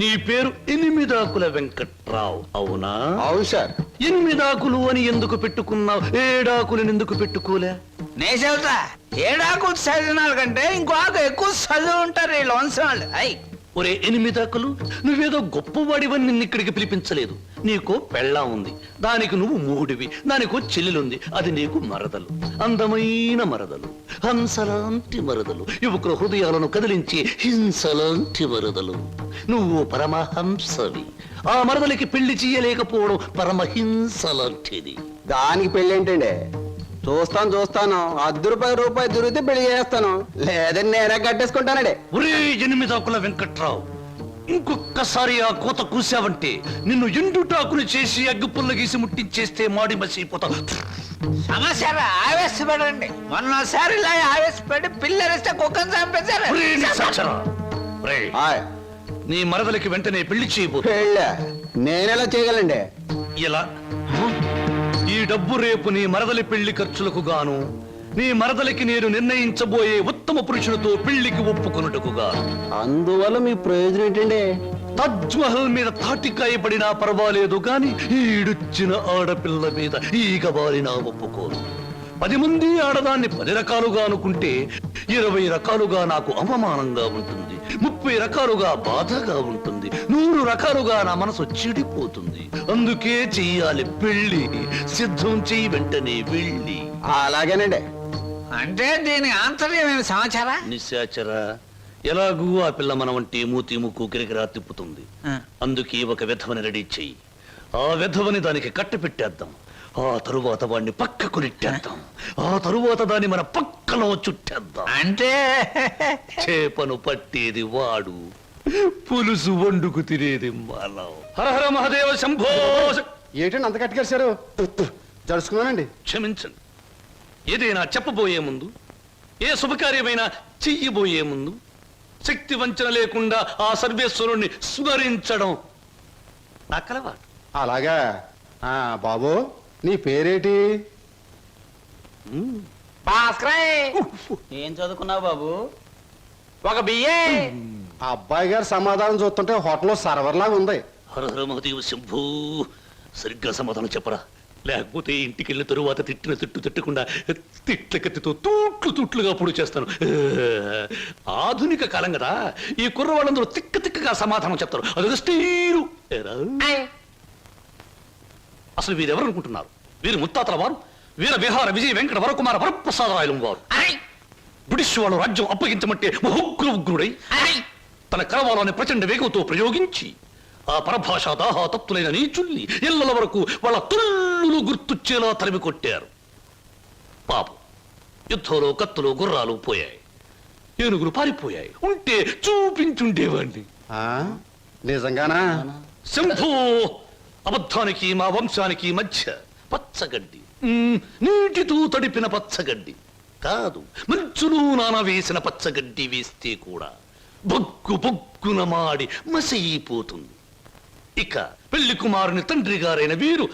నీ పేరు ఎనిమిదాకుల వెంకట్రావు అవునా? అవును సార్. ఎనిమిదాకులు అని ఎందుకు పెట్టుకున్నావు? ఏడాకులను ఎందుకు పెట్టుకోలే? నే చెబుతా, ఏడాకులు చదివిన కంటే ఇంకో ఆకు ఎక్కువ చదువు ఉంటారు వీళ్ళు వంశవాళ్ళు. అయ్ ఒరే ఎనిమిదాకులు, నువ్వేదో గొప్పవాడివని నిన్ను ఇక్కడికి పిలిపించలేదు. నీకో పెళ్ళా ఉంది, దానికి నువ్వు మూడివి, దానికో చెల్లెలుంది, అది నీకు మరదలు, అందమైన మరదలు, హంసలాంటి మరదలు, యువకుల హృదయాలను కదిలించి హింసలాంటి మరదలు. నువ్వు పరమహంసవి, ఆ మరదలికి పెళ్లి చేయలేకపోవడం పరమహింసలాంటిది. దానికి పెళ్లి ఏంటండి? చూస్తాను ₹10 దొరికితే పెళ్లి చేస్తాను, లేదని నేనే కట్టేసుకుంటానండి. ఒరే ఎనిమిదాకుల వెంకట్రావు, ఇంకొక్కసారి ఆ కోత కూసావంటే నిన్ను ఎండుటాకులు చేసి అగ్గిపుల్ల గీసి ముట్టించేస్తే మాడి మసిపోతావు. సమస్య ఆవేశపడండి. మొన్నసారి ఇలా ఆవేశపడి పిల్లరిస్తే కుక్కను చంపేశారు. ఒరే నిశాచరా, ఒరే, నీ మరదలికి వెంటనే పెళ్లి చేయబోతు. పెళ్ళా? నేనెలా చేయగలండి? ఇలా ఈ డబ్బు రేపు నీ మరదలి పెళ్లి ఖర్చులకు గాను, నీ మరదలికి నేను నిర్ణయించబోయే ఉత్తమ పురుషులతో పెళ్లికి ఒప్పుకొనుటకు గాను. అందువల్ల మీ ప్రయోజనం ఏంటండి? తాజ్ మహల్ మీద తాటికాయ పడినా పర్వాలేదు గాని ఈడుచ్చిన ఆడపిల్ల మీద ఈగ బారినా ఒప్పుకోను. 10 మంది ఆడదాన్ని 10 రకాలుగా అనుకుంటే 20 రకాలుగా నాకు అవమానంగా ఉంటుంది, 30 రకాలుగా బాధగా ఉంటుంది, 100 రకాలుగా నా మనసు చెడిపోతుంది. అందుకే చెయ్యాలి పెళ్లి. సిద్ధం చెయ్యి వెంటనే వెళ్ళి. అలాగేనండి. అంటే దీని ఆంతర్యమైన సమాచారా? నిశాచరా, ఎలాగూ ఆ పిల్ల మన వంటి మూతి ముక్కు కిరికిరా తిప్పుతుంది. అందుకే ఒక విధవని రెడీ చెయ్యి. ఆ విధవని దానికి కట్ట పెట్టేద్దాం. ఆ తరువాత వాడిని పక్కకు నెట్టేద్దాం. ఆ తరువాత దాన్ని మన పక్కలో చుట్టేద్దాం. అంటే చేపను పట్టేది వాడు, పులుసు వండుకు తినేది మనం. హరహర మహదేవ శంభో. ఏంటండి అంత కట్టుకేశారు? జరుచుకున్నానండి. క్షమించండి. ఏదైనా చెప్పబోయే ముందు, ఏ శుభకార్యమైనా చెయ్యబోయే ముందు శక్తి వంచన లేకుండా ఆ సర్వేశ్వరుణ్ణి స్మరించడం నా కలవాడు. అలాగా? బాబు నీ పేరేటి? ఏం చదువుకున్నావు బాబు? ఒక బిఏ. ఆ అబ్బాయి గారు సమాధానం చూస్తుంటే హోటల్లో సర్వర్ లాగా ఉంది. హరహర మహదేవ శంభూ. సరిగ్గా సమాధానం చెప్పరా, లేకపోతే ఇంటికి వెళ్ళిన తరువాత తిట్టిన తిట్టు తిట్టకుండా తిట్ల కత్తితో తూట్లుగా పొడి చేస్తాను. ఆధునిక కాలం కదా, ఈ కుర్రవాళ్ళందరూ తిక్కగా సమాధానం చెప్తారు. అదొక స్టీరు. అసలు వీరెవరు అనుకుంటున్నారు? వీరు ముత్తాతల వారు వీర విహార విజయ వెంకట వరకుమార వరప్రసాదరాయలు వారు. బ్రిటిష్ వాళ్ళు రాజ్యం అప్పగించమంటే ఉగ్రుడై తన కరవాలోని ప్రచండ వేగంతో ప్రయోగించి ఆ పరభాషా దాహాతత్తులైన నీచుల్ని ఇళ్ల వరకు వాళ్ళ తుల్లులు గుర్తుచ్చేలా తరిమి కొట్టారు. పాపం, యుద్ధంలో కత్తులు గుర్రాలు పోయాయి, ఏనుగులు పారిపోయాయి. ఉంటే చూపించుండేవాణ్ణి. నిజంగానా? శంభూ, అబద్ధానికి మా వంశానికి మధ్య పచ్చగడ్డి, నీటితో తడిపిన పచ్చగడ్డి కాదు, మంచులో నాన వేసిన పచ్చగడ్డి వేస్తే కూడా బొగ్గున మాడి మసైపోతుంది. ఇక పెళ్లి కుమారుని తండ్రి గారైన వీరు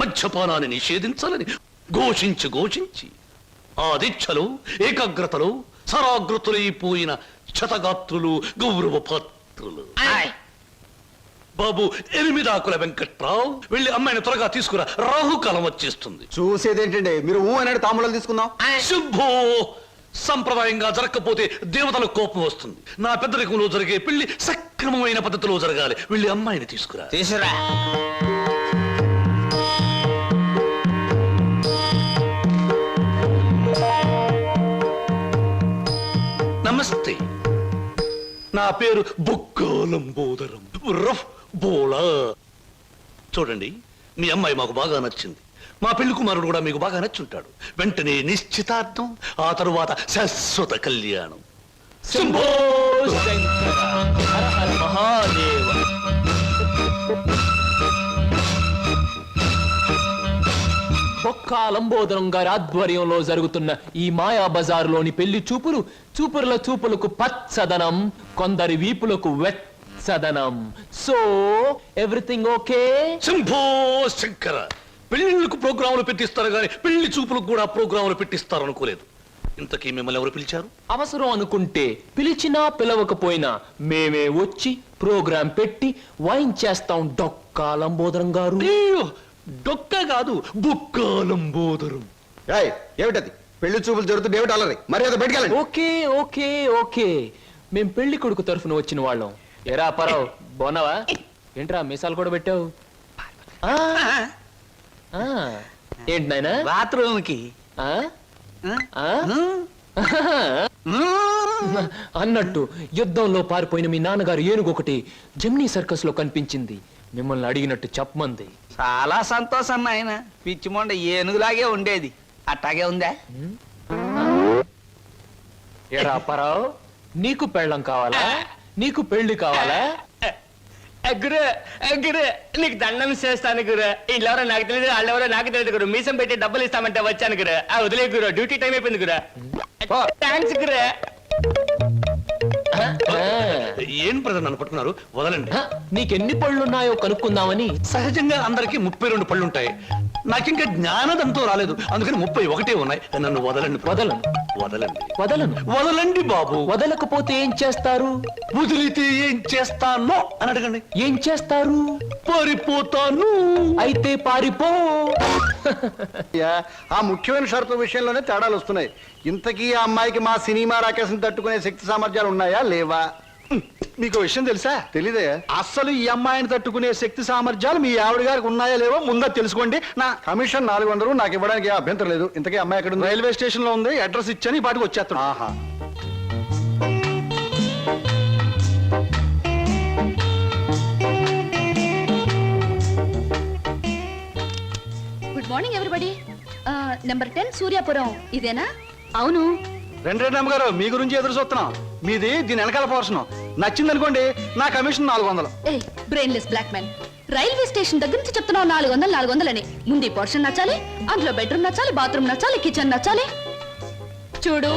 మద్యపానాన్ని నిషేధించాలని ఘోషించి ఆ దీక్షలో ఏకాగ్రతలో సరాగ్రతులైపోయిన క్షతగాత్రులు, గౌరవ పాత్రులు. బాబు ఎనిమిదాకుల వెంకట్రావు, వెళ్ళి అమ్మాయిని త్వరగా తీసుకురా, రాహుకాలం వచ్చేస్తుంది. చూసేదేంటండి, మీరు అనేది తాంబూలాలు తీసుకుందాం. శుభో. సంప్రదాయంగా జరగకపోతే దేవతలకు కోపం వస్తుంది. నా పెద్దరికంలో జరిగే పెళ్లి సక్రమమైన పద్ధతిలో జరగాలి. వెళ్ళి అమ్మాయిని తీసుకురా. నమస్తే. నా పేరు బుక్కాలంబోదరం రఫ్ బోలా. చూడండి, మీ అమ్మాయి మాకు బాగా నచ్చింది. మా పెళ్లి కుమారుడు కూడా మీకు బాగా నచ్చుంటాడు. వెంటనే నిశ్చితార్థం, ఆ తరువాత శాశ్వత కళ్యాణం. శంభో శంకర, హర హర మహాదేవ. బొక్కా లంబోదరం గారి ఆధ్వర్యంలో జరుగుతున్న ఈ మాయా బజారులోని పెళ్లి చూపులు చూపుల చూపులకు పచ్చదనం, కొందరి వీపులకు వెచ్చదనం. So everything okay? Shambho Shankara, పెళ్లిళ్ళకు ప్రోగ్రాములు పెట్టిస్తారు కానీ పెళ్లి చూపులకు కూడా ప్రోగ్రాములు పెట్టిస్తారు అనుకోలేదు. ఇంతకీ మిమ్మల్ని ఎవరు పిలిచారు? అవసరం అనుకుంటే పిలిచినా పిలవకపోయినా మేమే వచ్చి ప్రోగ్రాం పెట్టి వాయించేస్తాం డొక్కా లంబోదరం గారు. అయ్యో, డొక్క కాదు, బుక్కాలంబోదరం. ఏమిటది? పెళ్లి చూపులు జరుగుతుంది, ఏమిటి అలరి? మర్యాద బయటకెళ్ళండి. ఓకే ఓకే ఓకే, మేం పెళ్లి కొడుకు తరఫున వచ్చిన వాళ్ళం. ఎరా పరావు, బాగున్నావా? ఏంట్రా మీసాలు కూడా పెట్టావు? ఏంటి నాయనా? బాత్రూమ్ కి అన్నట్టు యుద్ధంలో పారిపోయిన మీ నాన్నగారు ఏనుగొకటి జమ్నీ సర్కస్ లో కనిపించింది. మిమ్మల్ని అడిగినట్టు చెప్పమంది. చాలా సంతోషం నాయన. పిచ్చి మొండ ఏనుగులాగే ఉండేది, అట్టాగే ఉందా? ఎరా పరావు, నీకు పెళ్ళం కావాలా? నీకు పెళ్లి కావాలా? గురు గురు, నీకు దండం చేస్తాను గురు. వీళ్ళెవరో నాకు తెలియదు, వాళ్ళెవరో నాకు తెలియదు గురు. మీసం పెట్టి డబ్బులు ఇస్తామంటే వచ్చాను గురు. వదిలే గురు, డ్యూటీ టైం అయిపోయింది గురు. థ్యాంక్స్ గురు. ఏం ప్రజలు నన్ను పట్టుకున్నారు? వదలండి. నీకెన్ని పళ్ళున్నాయో కనుక్కుందామని. సహజంగా అందరికి 32 పళ్ళుంటాయి. నాకింకా జ్ఞానదంతో రాలేదు, అందుకని 31 ఉన్నాయి. నన్ను వదలండి. వదలను వదలండి. వదలను. వదలండి బాబు. వదలకపోతే ఏం చేస్తారు? వదిలితే ఏం చేస్తానో అని అడగండి. ఏం చేస్తారు? పారిపోతాను. అయితే పారిపో. ఆ ముఖ్యమైన షరతు విషయంలోనే తేడాలు వస్తున్నాయి. ఇంతకీ ఆ అమ్మాయికి మా సినిమా రాకేశం తట్టుకునే శక్తి సామర్థ్యాలు ఉన్నాయా లేవా? మీకు విషయం తెలుసా? తెలీదే. అస్సలు ఈ అమ్మాయిని తట్టుకునే శక్తి సామర్థ్యాలు మీ ఆవిడ గారికి ఉన్నాయా లేవో ముందా తెలుసుకోండి. నా కమిషన్ 400 నాకు ఇవ్వడానికి అభ్యంతరం లేదు. ఇంతకీ అమ్మాయి ఎక్కడ ఉంది? రైల్వే స్టేషన్ లో ఉంది. అడ్రస్ ఇచ్చాను, ఈ పాటికి వచ్చేస్తాను. ఆహా. Good morning everybody. Number 10 Suryapuram ఇదేనా? అవును. రెండు అమ్మగారు, మీ గురించి ఎదురు చూస్తున్నాం. మీది దీని వెనకాల పోర్షన్. నచ్చింది అనుకోండి, నా commission 400. A brainless black man, railway station దగ్గర నుంచి చెప్తున్నావు 400 అని. ముందు పోర్షన్ నచ్చాలి, అందులో బెడ్రూమ్ నచ్చాలి, బాత్రూమ్ నచ్చాలి, కిచెన్ నచ్చాలి. చూడు,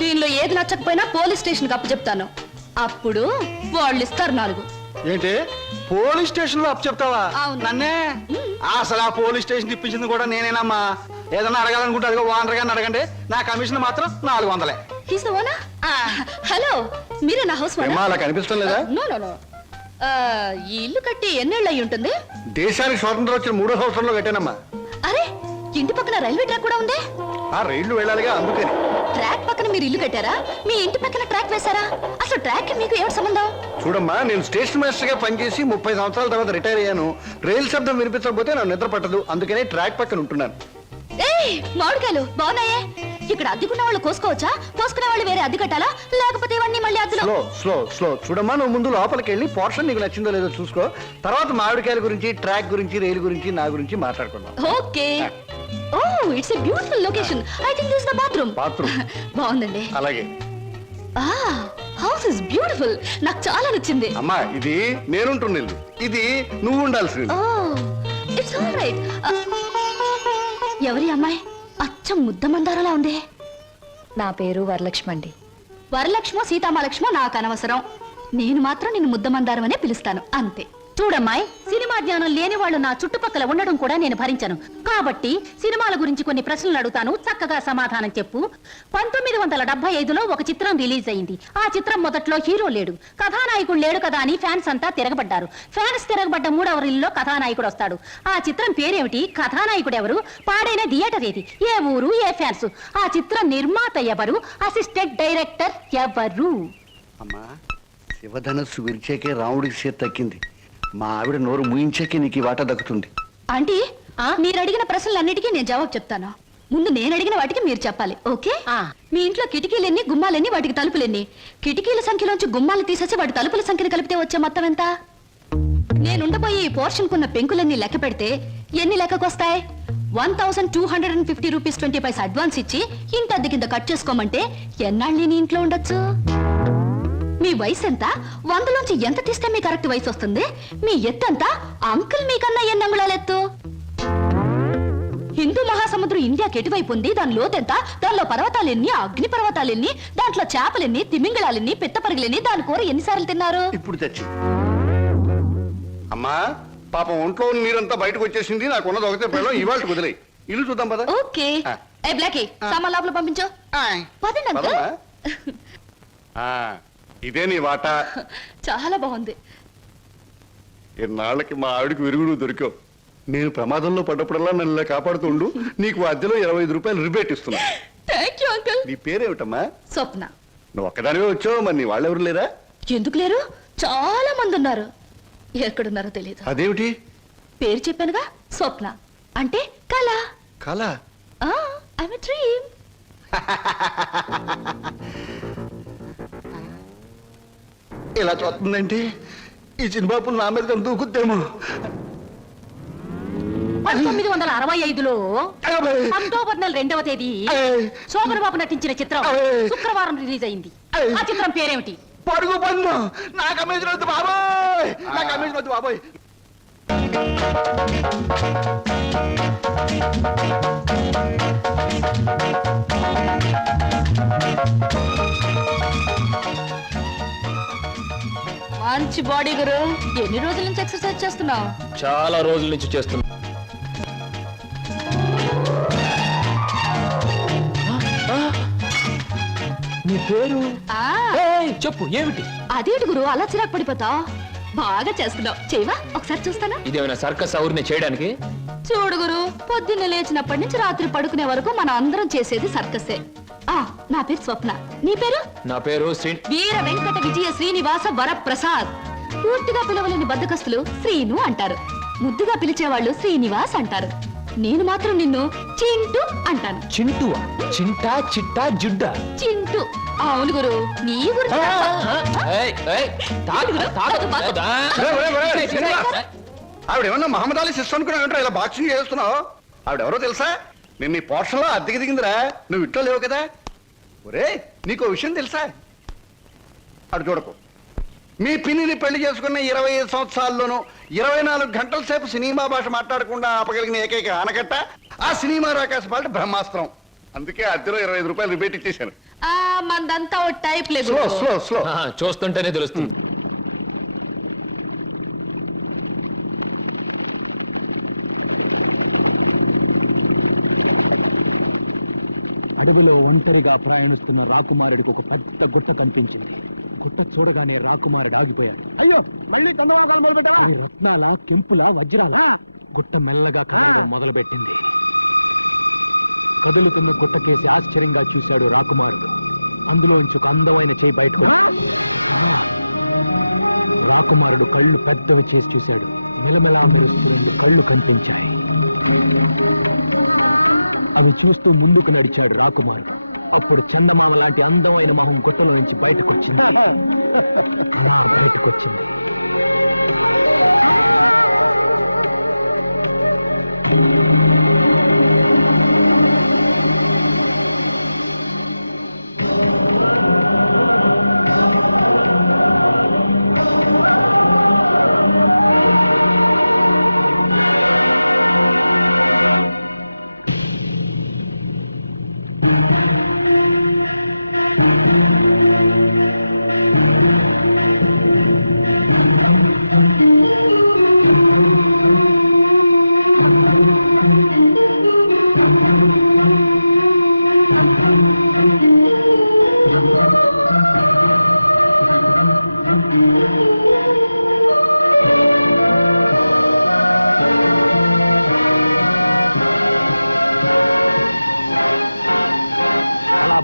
దీనిలో ఏది నచ్చకపోయినా పోలీస్ స్టేషన్ కి అప్పు చెప్తాను. అప్పుడు వాళ్ళు ఇస్తారు 4. ఏంటి, పోలీస్ స్టేషన్ లో అప్పు చెప్తావా? అవును. నన్నే? అసలు ఆ పోలీస్ స్టేషన్ ఇప్పించింది కూడా నేనేనమ్మా. ఏదన్నా అడగాలనుకుంటే అదిగో ఓనర్ గారిని అడగండి. నా కమిషన్ మాత్రం 400. హలో, మీరే నా హౌస్ అలా కనిపిస్తాం లేదా? ఈ ఇల్లు కట్టి ఎన్నేళ్ళు అయి ఉంటుంది? దేశానికి స్వాతంత్రం వచ్చిన 3వ సంవత్సరంలో కట్టానమ్మా. అరే, ఇంటి పక్కన రైల్వే ట్రాక్ కూడా ఉంది. ఆ రైళ్లు వెళ్ళాలిగా, అందుకని. ట్రాక్ పక్కన మీరు ఇల్లు కట్టారా? మీ ఇంటి పక్కన ట్రాక్ వేశారా? అసలు ట్రాక్ మీకు ఏమిటి సంబంధం? చూడమ్మా, నేను స్టేషన్ మాస్టర్ గా పనిచేసి 30 సంవత్సరాల తర్వాత రిటైర్ అయ్యాను. రైలు శబ్దం వినిపించకపోతే నాకు నిద్ర పట్టదు, అందుకనే ట్రాక్ పక్కన ఉంటున్నాను. ఏయ్, మామిడికాయలు బాగున్నాయే. ఇక్కడ అద్దెకున్న వాళ్ళు కోసుకోవచ్చా? కోసుకునే వాళ్ళు వేరే అద్దె కట్టాలా? లేకపోతే ఇవన్నీ మళ్ళీ అద్దెలో? Slow slow slow. చూడమ్మా, నువ్వు ముందు లోపలికి వెళ్ళి పోర్షన్ నీకు నచ్చిందో లేదో చూసుకో. తర్వాత మామిడికాయల గురించి, ట్రాక్ గురించి, రైలు గురించి, నా గురించి మాట్లాడుకుందాం. Okay. Oh, it's a beautiful location. I think this is the bathroom. బాగుందండి. అలాగే. House is beautiful. నాకు చాలా నచ్చింది. అమ్మా, ఇది నేనుంటున్న ఇల్లు, ఇది నువ్వు ఉండాల్సింది. ఓ, ఇట్స్ ఆల్ రైట్. ఎవరి అమ్మాయి? అచ్చం ముద్ద మందారలా ఉంది. నా పేరు వరలక్ష్మి అండి. వరలక్ష్మో సీతామలక్ష్మో నాకు అనవసరం. నేను మాత్రం నిన్ను ముద్ద మందారం అనే పిలుస్తాను, అంతే. చూడమ్మాయి, సినిమా జ్ఞానం లేని వాళ్ళు నా చుట్టుపక్కల ఉండడం కూడా నేను భరించను. కాబట్టి సినిమాల గురించి కొన్ని ప్రశ్నలు అడుగుతాను, చక్కగా సమాధానం చెప్పు. 1975లో ఒక చిత్రం రిలీజ్ అయింది. ఆ చిత్రం మొదట్లో హీరో లేడు, కథానాయకుడు లేడు కదా అని ఫ్యాన్స్ అంతా తిరగబడ్డారు. ఫ్యాన్స్ తిరగబడ్డ 3వ రీల్లో కథానాయకుడు వస్తాడు. ఆ చిత్రం పేరేమిటి? కథానాయకుడు ఎవరు? పాడైన థియేటర్ ఏది? ఏ ఊరు? ఏ ఫ్యాన్స్? ఆ చిత్రం నిర్మాత ఎవరు? అసిస్టెంట్ డైరెక్టర్ ఎవరు? అమ్మా, శివధనస్సు విరిచేకే రాముడికి చేతి తక్కింది. మా ఆవిడ నోరు ముయించాకే నీకు ఈ వాటా దక్కుతుంది. ఆంటీ, మీరు అడిగిన ప్రశ్నలన్నిటికీ నేను జవాబు చెప్తాను. ముందు నేను అడిగిన వాటికి మీరు చెప్పాలి, ఓకే? మీ ఇంట్లో కిటికీలెన్ని, గుమ్మాలెన్ని, వాటికి తలుపులెన్ని? కిటికీల సంఖ్యలోంచి గుమ్మాలు తీసేసి వాటి తలుపుల సంఖ్యను కలిపితే వచ్చే మొత్తం ఎంత? నేనుండబోయే ఈ పోర్షన్ కున్న పెంకులన్నీ లెక్క పెడితే ఎన్ని లెక్కకొస్తాయి? 1250 రూపీస్ 20 పైసా అడ్వాన్స్ ఇచ్చి ఇంటి అద్దె కింద కట్ చేసుకోమంటే ఎన్నాళ్ళు నేను ఇంట్లో ఉండొచ్చు? మీ వయసు ఎంత? 100లోంచి ఎంత తీస్తే మీ కరెక్ట్ వయసు వస్తుంది? మీ ఎత్తు ఎంత? అంకుల్ మీకన్నా ఎన్ని అంగుళాలు ఎత్తు? హిందూ మహాసముద్రం ఇండియాకి ఎటువైపు ఉంది? దాని లోతెంత? దానిలో పర్వతాలెన్ని, అగ్ని పర్వతాలెన్ని, దాంట్లో చేపలెన్ని, తిమింగళాలెన్ని, పిత్తపరుగులెన్ని, దాని కూర ఎన్నిసార్లు తిన్నారు? ఇప్పుడు తెచ్చి అమ్మా పాపం ఒంట్లో నీరంతా బయటకు వచ్చేసింది. నాకు ఉన్నది ఒకటే పిల్లలు, ఇవాళ కుదిలే. ఇల్లు చూద్దాం పద. ఓకే. ఏ బ్లాకీ, సామాన్ లోపల పంపించు. పదండి అంకుల్. ఇదే నీ వాటా. చాలా బాగుంది. ఇన్నాళ్ళకి మా ఆవిడకి విరుగుడు దొరికావు. నేను ప్రమాదంలో పడ్డప్పుడల్లా నన్ను ఇలా కాపాడుతుండు. నీకు అద్దెలో 25 రూపాయలు రిబేట్ ఇస్తున్నా. Thank you uncle. నీ పేరేమిటమ్మా? స్వప్న. నువ్వు ఒక్కదానివే వచ్చావు, మరి నీ వాళ్ళెవరు లేరా? ఎందుకు లేరు? చాలా మంది ఉన్నారు. ఎక్కడున్నారో తెలియదు. అదేమిటి? పేరు చెప్పానుగా, స్వప్న అంటే కళ. కళ? I'm a dream. ఇలా చూస్తుందంటే ఈ చిన్నబాబులు నా మీద దూకుద్దేమో. 1965లో అక్టోబర్ నెల 2వ తేదీ శోభన్ బాబు నటించిన చిత్రం శుక్రవారం రిలీజ్ అయింది. ఆ చిత్రం పేరేమిటి? పడుగు పన్ను. నాకు అమ్మేసిన వద్దు బాబోయ్, నాకు అమ్మేసిన వద్దు బాబోయ్. మంచి బాడీ గురు. ఎన్ని రోజుల నుంచి ఎక్సర్సైజ్ చేస్తున్నావు? చాలా రోజుల నుంచి చేస్తున్నా. నీ పేరు చెప్పు, ఏమిటి? అదేంటి గురు అలా చిరాకు పడిపోతావు? బాగా చేస్తున్నావు. చేయవా ఒకసారి చూస్తానా? ఇదేమైనా సర్కస్ ఊరిని చేయడానికి? చూడు గురు, పొద్దున్న లేచినప్పటి నుంచి రాత్రి పడుకునే వరకు మనం అందరం చేసేది సర్కసే. నా పేరు స్వప్న. నీ పేరు? నా పేరు వీర వెంకట విజయ శ్రీనివాస వరప్రసాద్. పూర్తిగా పిలవలేని బద్దకస్తులు శ్రీను అంటారు, ముద్దుగా పిలిచేవాళ్ళు శ్రీనివాస్ అంటారు. నేను మాత్రం నిన్ను చింటూ అంటాను. చింటూవా? చింటా, చిట్టా, జుడ్డా? చింటూ. అవును గురు, నీ గురించి ఆవిడేమన్నా మహమ్మద్ అలీ సిస్టర్ అనుకున్నా ఇలా బాక్సింగ్ చేస్తున్నావు? ఆవిడెవరో తెలుసా? నేను నీ పోర్షన్లో అద్దెకి దిగిందిరా. నువ్వు ఇంట్లో లేవు కదా. ఒరే నీకు విషయం తెలుసా? అటు చూడకు. మీ పిన్నిని పెళ్లి చేసుకున్న 25 సంవత్సరాల్లోనూ 24 గంటల సేపు సినిమా భాష మాట్లాడకుండా ఆపగలిగిన ఏకైక ఆనకట్ట ఆ సినిమా రాకాశ పాట బ్రహ్మాస్త్రం. అందుకే అద్దెలో 25 రూపాయలు రిబేట్ ఇచ్చేశాను. మందంతా ఓ టైప్ లేదు. Slow slow slow. చూస్తుంటేనే తెలుస్తుంది. అడవిలో ఒంటరిగా ప్రయాణిస్తున్న రాకుమారుడికి ఒక పెద్ద గుట్ట కనిపించింది. గుట్ట చూడగానే రాకుమారుడు ఆగిపోయాడు. అయ్యో, మళ్ళీ చందమాకాలు మొదలు పెట్టావా? రత్నాల, కెంపుల, వజ్రాల. గుట్ట మెల్లగా కదలడం మొదలుపెట్టింది. కదులుతున్న గుట్టకేసి ఆశ్చర్యంగా చూశాడు రాకుమారుడు. అందులోంచి ఒక అందమైన చేయి బయటకు. రాకుమారుడు కళ్ళు పెద్దవి చేసి చూశాడు. మెలమెలా మెరుస్తూ 2 కళ్ళు కనిపించాయి. అవి చూస్తూ ముందుకు నడిచాడు రాకుమారుడు. అప్పుడు చందమామ లాంటి అందమైన మొహం గుట్టలో నుంచి బయటకొచ్చింది. అలా బయటకొచ్చింది.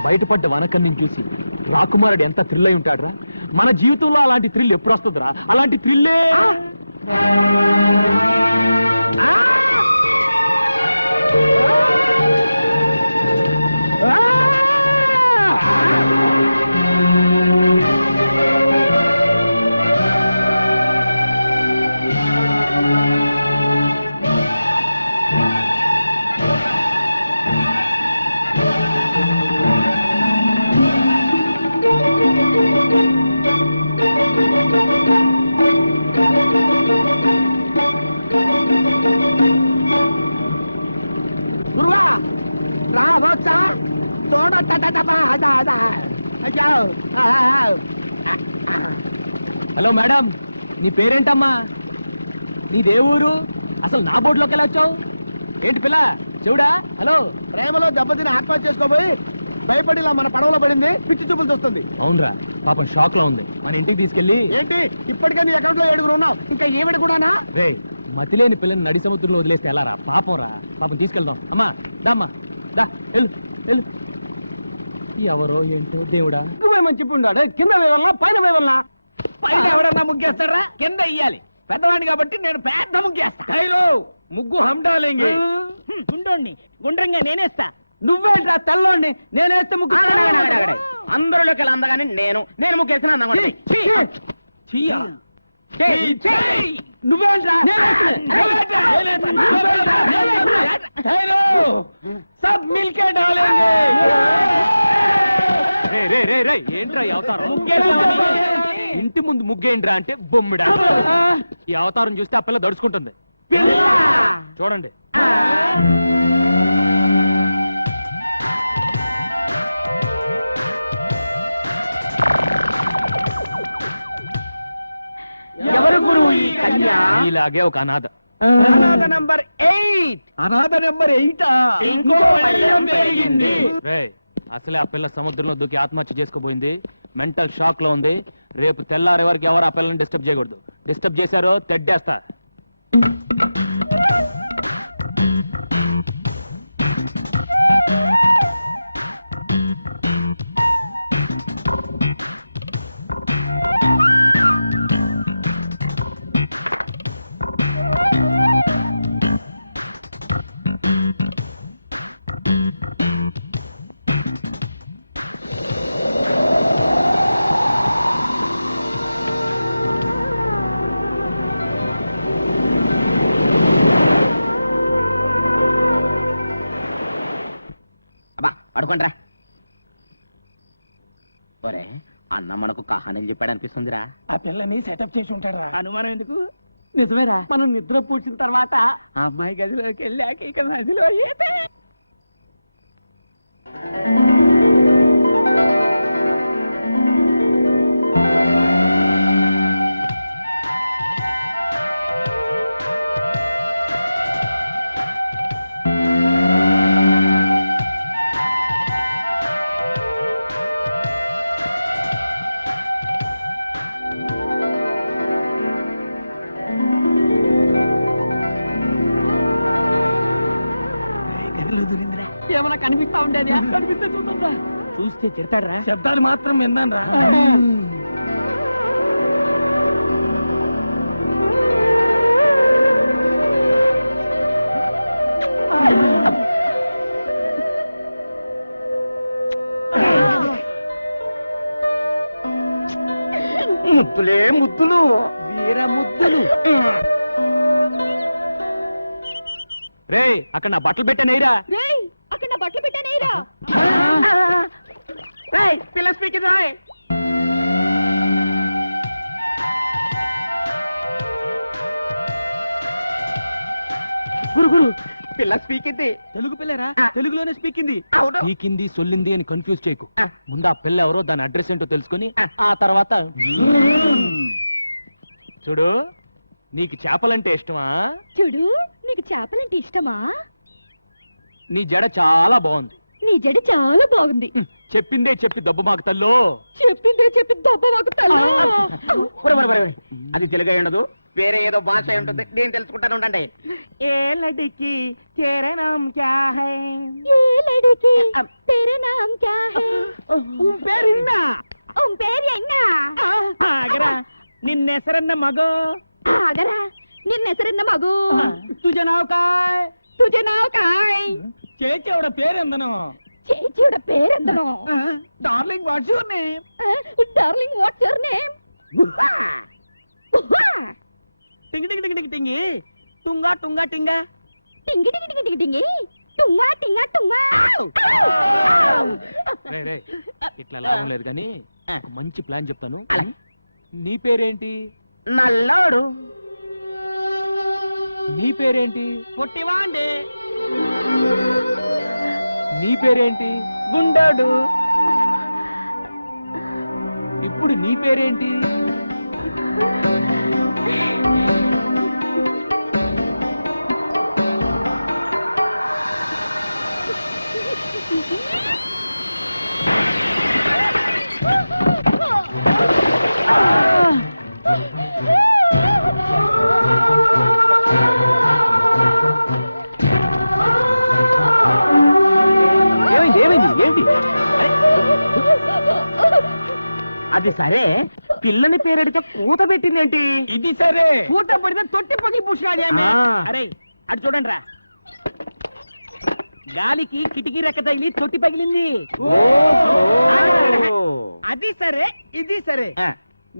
బయటపడ్డ వనకన్ని చూసి రాకుమారుడు ఎంత థ్రిల్ అయి ఉంటాడురా. మన జీవితంలో అలాంటి థ్రిల్ ఎప్పుడు వస్తుందిరా? అలాంటి థ్రిల్లే హలో మేడం, నీ పేరేంటమ్మా? నీదే ఊరు? అసలు నా బోర్డులోకి వెళ్ళి వచ్చావు ఏంటి పిల్ల? చెవుడా? హలో, ప్రేమలో దెబ్బతిని ఆత్మహత్య చేసుకోబోయి భయపడి ఇలా మన పడవలో పడింది, పిచ్చి చూపులు చూస్తుంది. అవునరా, పాపం షాక్ లో ఉంది. మన ఇంటికి తీసుకెళ్ళి. ఏంటి ఇప్పటికే నీ అకౌంట్ లో 7 ఉన్నావు, ఇంకా ఏమిటి కూడానా? రే, మతిలేని పిల్లని నడి సముద్రంలో వదిలేస్తే ఎలా రా? పాపం రా, పాపం తీసుకెళ్దాం. అమ్మా దామ్మా, దా వెళ్ళు వెళ్ళు. ఎవరో ఏంటో దేవుడా. నువ్వేమని చెప్పి ఉన్నాడు, కింద వేయవల్లా పైన వేయవల్లా? పైన ఎవడన్నా ముగ్గేస్తాడా? కింద ఇయ్యాలి. పెద్దవాడిని కాబట్టి నేను పెద్ద ముగ్గేస్తా. ముగ్గు హండాలేంగి. గుండోండి గుండ్రంగా నేనేస్తా. నువ్వేంట్రా తెల్లోండి? నేనేస్తే ముగ్గు. అందరిలోకి వెళ్ళి అందగానే నేను ముగ్గేసిన నువ్వేంట్రా? సబ్ మిల్కే డాలేంగే. ఏంట్రా ఈ అవతారం? ఇంటి ముందు ముగ్గేంట్రా అంటే బొమ్మిడా. ఈ అవతారం చూస్తే ఆ పిల్ల దడుచుకుంటుంది. చూడండి. ఎవరు గురువు ఈ కన్య? ఇలాగే ఒక అనాథ. అనాథ నంబర్ 8. అనాథ నంబర్ 8. ఇంకో భయం పెరిగింది. అసలే ఆ పిల్ల సముద్రంలో దూకి ఆత్మహత్య చేసుకోబోయింది. మెంటల్ షాక్ లో ఉంది. రేపు తెల్లారే వరకు ఎవరు ఆ పిల్లని డిస్టర్బ్ చేయకూడదు. డిస్టర్బ్ చేశారో తెడ్డేస్తా. పడుకోండ్రా. ఒరే, అన్న మనకు కహానని చెప్పాడు అనిపిస్తుందిరా. ఆ పిల్లని సెటప్ చేసి ఉంటాడా? అనుమానం ఎందుకు? నిజమేరా. మనం నిద్ర పూడ్చిన తర్వాత ఆ అమ్మాయి గదిలోకి వెళ్ళాక ఇక నదిలో ఈత. ఏమన్నా కనిపిస్తా ఉండేది? కనిపిస్తే చూద్దా. చూస్తే తిడతాడరా. శబ్దాలు మాత్రం విన్నాను రా. ముద్దులే ముద్దులు, వీర ముద్దులు. రే, అక్కడ నా బట్టలు పెట్టానేరా. అక్కడ నా బట్టలు పెట్టానేరా. పిల్ల స్పీకింగ్ రాయ్. గురు పిల్ల స్పీకింది. తెలుగు పిల్లరా? తెలుగులోనే స్పీకింది. స్పీకింది సొల్లింది అని కన్ఫ్యూజ్ చేయకు. ముందు ఆ పిల్ల ఎవరో దాని అడ్రస్ ఏంటో తెలుసుకొని ఆ తర్వాత చూడు. నీకు చేపలంటే ఇష్టమా? చూడు, నీకు చేపలంటే ఇష్టమా? నీ జడ చాలా బాగుంది. నీ జడ చాలా బాగుంది. చెప్పిందే చెప్పి దెబ్బ మాకు తల్లో. చెప్పిందే చెప్పి దెబ్బ మాకు తల్లో. అది తెలుగు ఉండదు, వేరే ఏదో భాష ఉంటుంది. నేను తెలుసుకుంటాను ఉండండి. ఏ లడికి తేరా నామ్ క్యా హై? ఏ లడికి తేరా నామ్ క్యా హై? పేరిన్నా పేరు ఆగరా. నిన్నెసరన్న మగో. ఆగరా, నిన్నెసరన్న మగు. తుజ నావ్ కాయ్? తుజ నావ్ కాయ్? చేచేవడ పేరెందనో? చేచేవడ పేరెందనో? Darling what's your name? Darling what's your name? టింగి టింగి టింగి టింగి టుంగా టుంగా టింగా టింగి టింగి టింగి టింగి టింగి టుంగా టింగా టుంగా. ఇట్లా లాభం లేదు కానీ మంచి ప్లాన్ చెప్తాను. నీ పేరేంటి? నల్లోడు. నీ పేరేంటి? పుట్టివాండి. నీ పేరేంటి? గుండోడు. ఇప్పుడు నీ పేరేంటి? ఏమైంది ఏంటి? అది సరే, పిల్లని పేరెడితే కూత పెట్టిందేంటి? ఇది సరే, కూత పడితే తొట్టి పగిలి పుష్పాది. అరే అటు చూడండి రా, గాలికి కిటికీ రెక్క తగిలి తొట్టి పగిలింది. అది సరే ఇది సరే,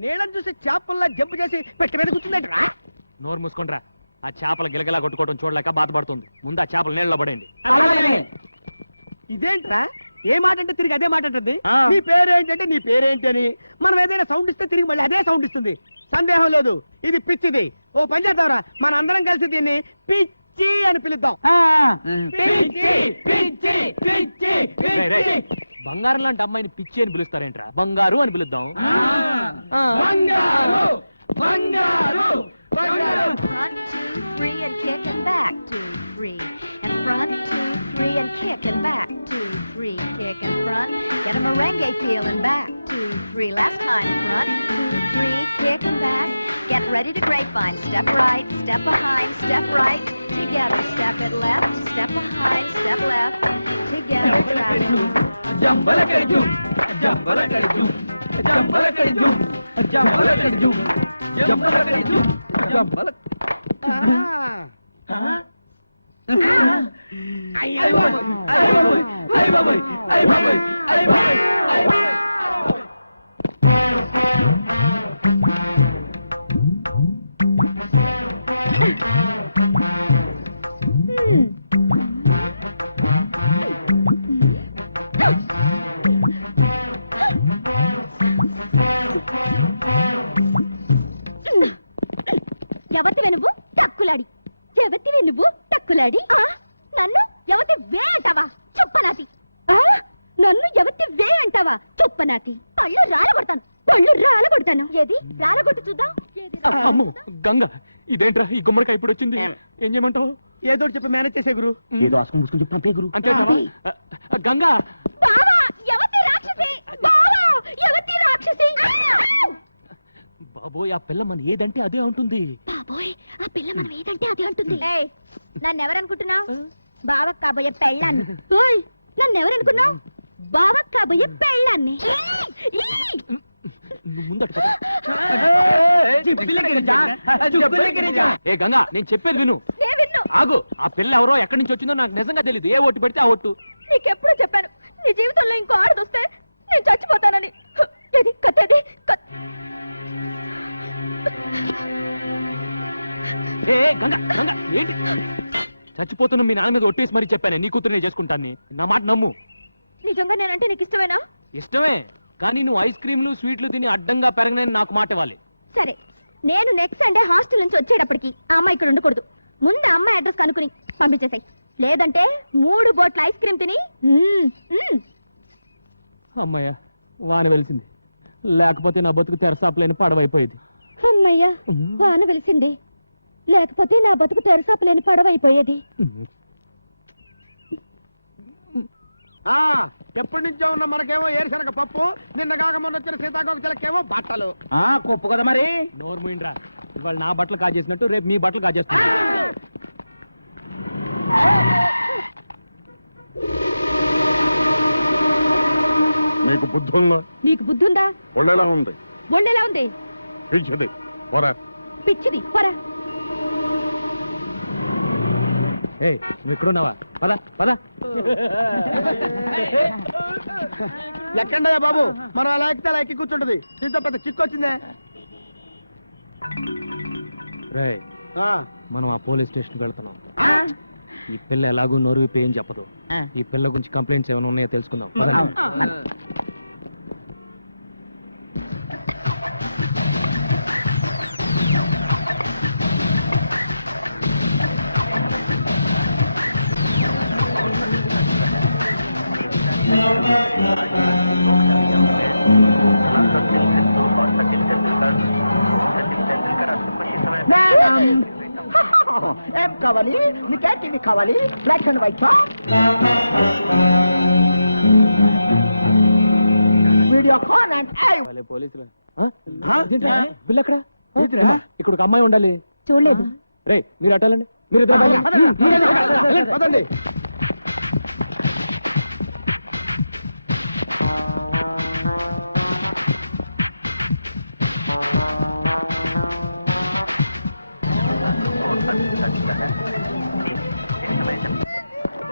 నీళ్ళని చూసి చేపల్లా జంపు చేసి పెట్టి మీద కూర్చుందంటరా. నోరు మూసుకోండిరా. ఆ చేపల గిలగలా కొట్టుకోవడం చూడలేక బాధపడుతుంది. ముందు ఆ చేపలు నీళ్ళలో పడేయండి. ఇదేంట్రా, ఏ మాట అంటే తిరిగి అదే మాట అంటుంది. నీ పేరేంటంటే నీ పేరేంటి అని మనం ఏదైనా సౌండ్ ఇస్తే తిరిగి మళ్ళీ అదే సౌండ్ ఇస్తుంది. సందేహం లేదు, ఇది పిచ్చిది. ఓ పని చేద్దాంరా, మన అందరం కలిసి దీన్ని పిచ్చి అని పిలుద్దాం. రేయ్, రేయ్, బంగారం లాంటి అమ్మాయిని పిచ్చి అని పిలుస్తారేంట్రా? బంగారు అని పిలుద్దాం. Front 2, 3 and kick and back 2, 3. And front 2, 3 and kick and back 2, 3. Kick and front. Get a merengue feel and back 2, 3. Last time. Front 2, 3. Kick and back. Get ready to grapevine. Step right. Step behind. Step right. Together. Step it left. Step behind. Step left. Together. ఎవతివే నువ్వు టక్కులాడి? ఎవతివే నువ్వు టక్కులాడి? నన్ను ఎవతి వే అంటావా చుప్పనాతి? నన్ను ఎవతి వే అంటావా చుప్పనాతి? పళ్ళు రాలగొడతాను. ఏది రాలగొట్టు చూద్దాం. అమ్మో గంగ, ఇదేంట్రా ఈ గుమ్మడికాయ ఇప్పుడు వచ్చింది? ఏం చేయమంటావు? ఏదో చెప్పి మేనేజ్ చేసే గురు. ఏదో ఆసుకుని పూసుకుని చెప్పి పంపే గురు. అంతే గంగా. బావా ఎవతి రాక్షసి! బావా ఎవతి రాక్షసి! బాబోయ్, ఆ పిల్ల మన ఏదంటే అదే ఉంటుంది. బాబోయ్, ఆ పిల్ల మనం ఏదంటే అదే అంటుంది. నన్నెవరనుకుంటున్నావు? బావకు కాబోయే పెళ్ళాన్ని. ఓయ్, నన్నెవరనుకున్నావు? బావకు కాబోయే పెళ్ళాన్ని. నువ్వు ముందట పద. ఏ గంగా, నేను చెప్పేది విను. ఆగు, ఆ పిల్ల ఎవరో ఎక్కడి నుంచి వచ్చిందో నాకు నిజంగా తెలీదు. ఏ ఓటు పెడితే ఆ ఓటు. నీకెప్పుడు చెప్పాను, నీ జీవితంలో ఇంకో ఆడదొస్తే నేను చచ్చిపోతానని. ఏది కత్తేది? ఏ గంగా, గంగా ఏంటి? చచ్చిపోతున్న మీ నాన్న మీద ఒట్టేసి మరీ చెప్పానే నీ కూతురునే చేసుకుంటాను. నా మాట నమ్ము. నిజంగా నేనంటే నీకు ఇష్టమేనా? ఇష్టమే, కానీ నువ్వు ఐస్ క్రీమ్లు స్వీట్లు తిని అడ్డంగా పెరగనని నాకు మాట ఇవ్వాలి. సరే, నేను నెక్స్ట్ సండే హాస్టల్ నుంచి వచ్చేటప్పటికి ఆ అమ్మాయి ఇక్కడ ఉండకూడదు. ముందు ఆ అమ్మాయి అడ్రస్ కనుక్కుని పంపించేసాయి. లేదంటే 3 బోట్ల ఐస్ క్రీమ్ తిని. అమ్మయ్య, వాన వెలిసింది. లేకపోతే నా బతుకు తెరసాపలేని పడవైపోయేది. అమ్మయ్యా, వాన వెలిసింది. లేకపోతే నా బతుకు తెరసాపలేని పడవైపోయేది. ఎప్పటి నుంచో ఉన్న మనకేమో ఏరుశనగ పప్పు, నిన్న కాక మొన్న వచ్చిన సీతాకోక చిలకేమో బట్టలు. కొప్పు కదా మరి. నోరు మూయిండ్రా. ఇవాళ నా బట్టలు కాజేసినట్టు రేపు మీ బట్టలు కాజేస్తా. నీకు బుద్ధి ఉందా? నీకు బుద్ధి ఉందా? ఒళ్ళెలా ఉంది? ఒళ్ళెలా ఉంది? పిచ్చిది పోరా. పిచ్చిది పోరా. ఏయ్, నువ్వు ఇక్కడున్నావా? పద పద. ఎక్కండయ్యా బాబు, మనం అలా ఎక్కితే అలా ఎక్కి కూర్చుంటది. ఇంత పెద్ద చిక్కు వచ్చిందే. రేయ్, మనం ఆ పోలీస్ స్టేషన్కి వెళ్తున్నాం. ఈ పిల్ల ఎలాగూ నోరు విప్పి ఏం చెప్పదు. ఈ పిల్ల గురించి కంప్లైంట్స్ ఏమైనా ఉన్నాయో తెలుసుకుందాం. ఆ ఏం కావాలి నీకే టీవీ కావాలి black and white video call and పోలీసులు బిల్ ఎక్కడ ఇక్కడ ఒక అమ్మాయి ఉండాలి. చూడలేదు. రే మీరు అట్టాలండి, మీరు పదండి.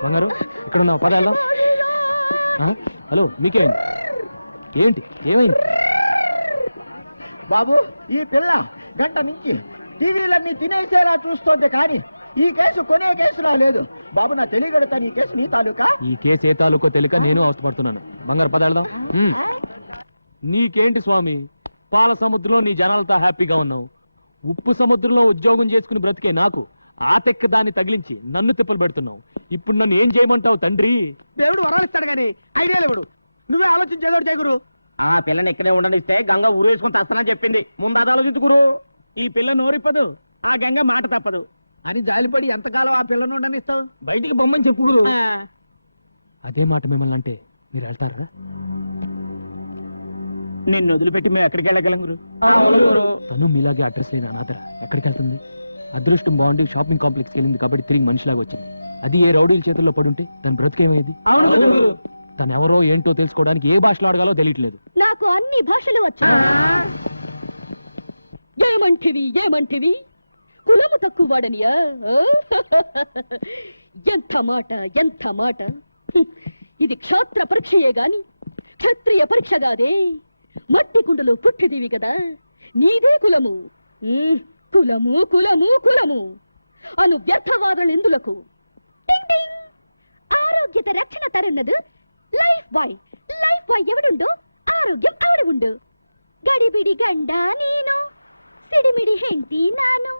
బంగారు ఇక్కడ ఉన్నావు, పద వెళ్దాం. హలో మీకేమైంది? ఏంటి ఏమైంది? బాబు ఈ పిల్ల గంట నుంచి టీవీలన్నీ తినేసేలా చూస్తోంది, కానీ ఈ కేసు కొనే కేసులా లేదు. బాబు నా తెలియగడతాను, ఈ కేసు నీ తాలూకా. ఈ కేసు ఏ తాలూకో తెలియక నేను అవస్థపడుతున్నాను. బంగారు పద వెళ్దాం. నీకేంటి స్వామి, పాల సముద్రంలో నీ జనాలతో హ్యాపీగా ఉన్నావు, ఉప్పు సముద్రంలో ఉద్యోగం చేసుకుని బ్రతికే నాకు ఆ తెక్క దాన్ని తగిలించి నన్ను తిప్పలు పెడుతున్నావు. ఇప్పుడు నన్ను ఏం చేయమంటావు తండ్రి? దేవుడు వరాలు ఇస్తాడు గానీ ఐడియా లేవుడు. నువ్వే ఆలోచించేదోడు చేయగురు. ఆ పిల్లని ఇక్కడే ఉండనిస్తే గంగ ఊరేసుకొని తస్తానని చెప్పింది. ముందు అది ఆలోచించుకురు. ఈ పిల్ల నోరిప్పదు, ఆ గంగ మాట తప్పదు అని జాలిపడి ఎంతకాలం ఆ పిల్లను ఉండనిస్తావు? బయటికి బొమ్మని చెప్పుకురు. అదే మాట మిమ్మల్ని అంటే మీరు వెళ్తారా? నిన్ను వదిలిపెట్టి మేము ఎక్కడికి వెళ్ళగలం గురు? తను మీలాగే అడ్రస్ లేని అనాథర ఎక్కడికి వెళ్తుంది? అదృష్టం బాగుండి షాపింగ్ కాంప్లెక్స్కి వెళ్ళింది కాబట్టి తిరిగి మనిషిలాగా వచ్చింది. అది ఏ రౌడీల చేతుల్లో పడుంటే తన బ్రతికేమయ్యేది? తను ఎవరో ఏంటో తెలుసుకోవడానికి ఏ భాషలో అడగాలో తెలియట్లేదు. నాకు అన్ని భాషలు వచ్చు. ఏమంటివి కులము తక్కువ వాడనియా? ఎంత మాట. ఇది క్షాత్ర పరీక్షయే గాని క్షత్రియ పరీక్ష కాదే. మట్టి కుండలో పుట్టిదివి కదా, నీదే కులము. కులము అను వ్యర్థవాదనలు ఎందులకు? ఆరోగ్యత రక్షణ తరున్నదు లైఫ్ బాయ్ ఎవడుండో ఆరోగ్యం ఆవిడ ఉండు. గడిబిడి గండ నేను, సిడిమిడి హెంటి నాను.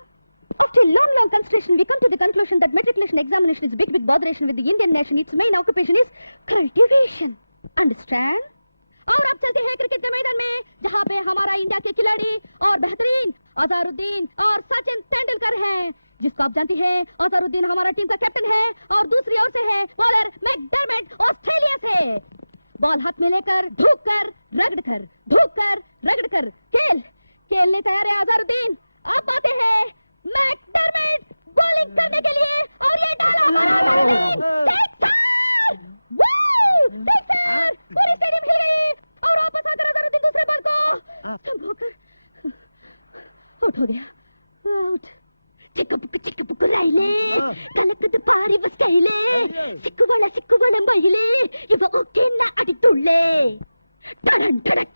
After long consideration, we come to the conclusion that matriculation examination is big botheration with the Indian nation. Its main occupation is cultivation. Understand? और अब चलते हैं क्रिकेट के मैदान में, जहाँ पे हमारा इंडिया के खिलाड़ी और बेहतरीन अजहरुद्दीन और सचिन तेंदुलकर हैं, जिसको आप जानती हैं अजहरुद्दीन हमारा टीम का कैप्टन है और दूसरी ओर से है बॉलर मैकडरमेट ऑस्ट्रेलिया से. बॉल हाथ में लेकर धूक कर रगड़ कर खेलने तैयार है अजहरुद्दीन. अब आते हैं मैकडरमेट बॉलिंग करने के लिए और ये डाला हमारा अजहरुद्दीन. सिक्सर! पूरी स्टेडियम हिल गई और वापस आकर अजहरुद्दीन दूसरे बॉल को संभोकर आउट हो गया. आउट. చిక్కుపుక్కు రైలే కలకదు పారి వస్తైలే సిక్కువళ మైలే ఇవ ఓకే నా అడి తుళ్ళే టడన్ టడక్.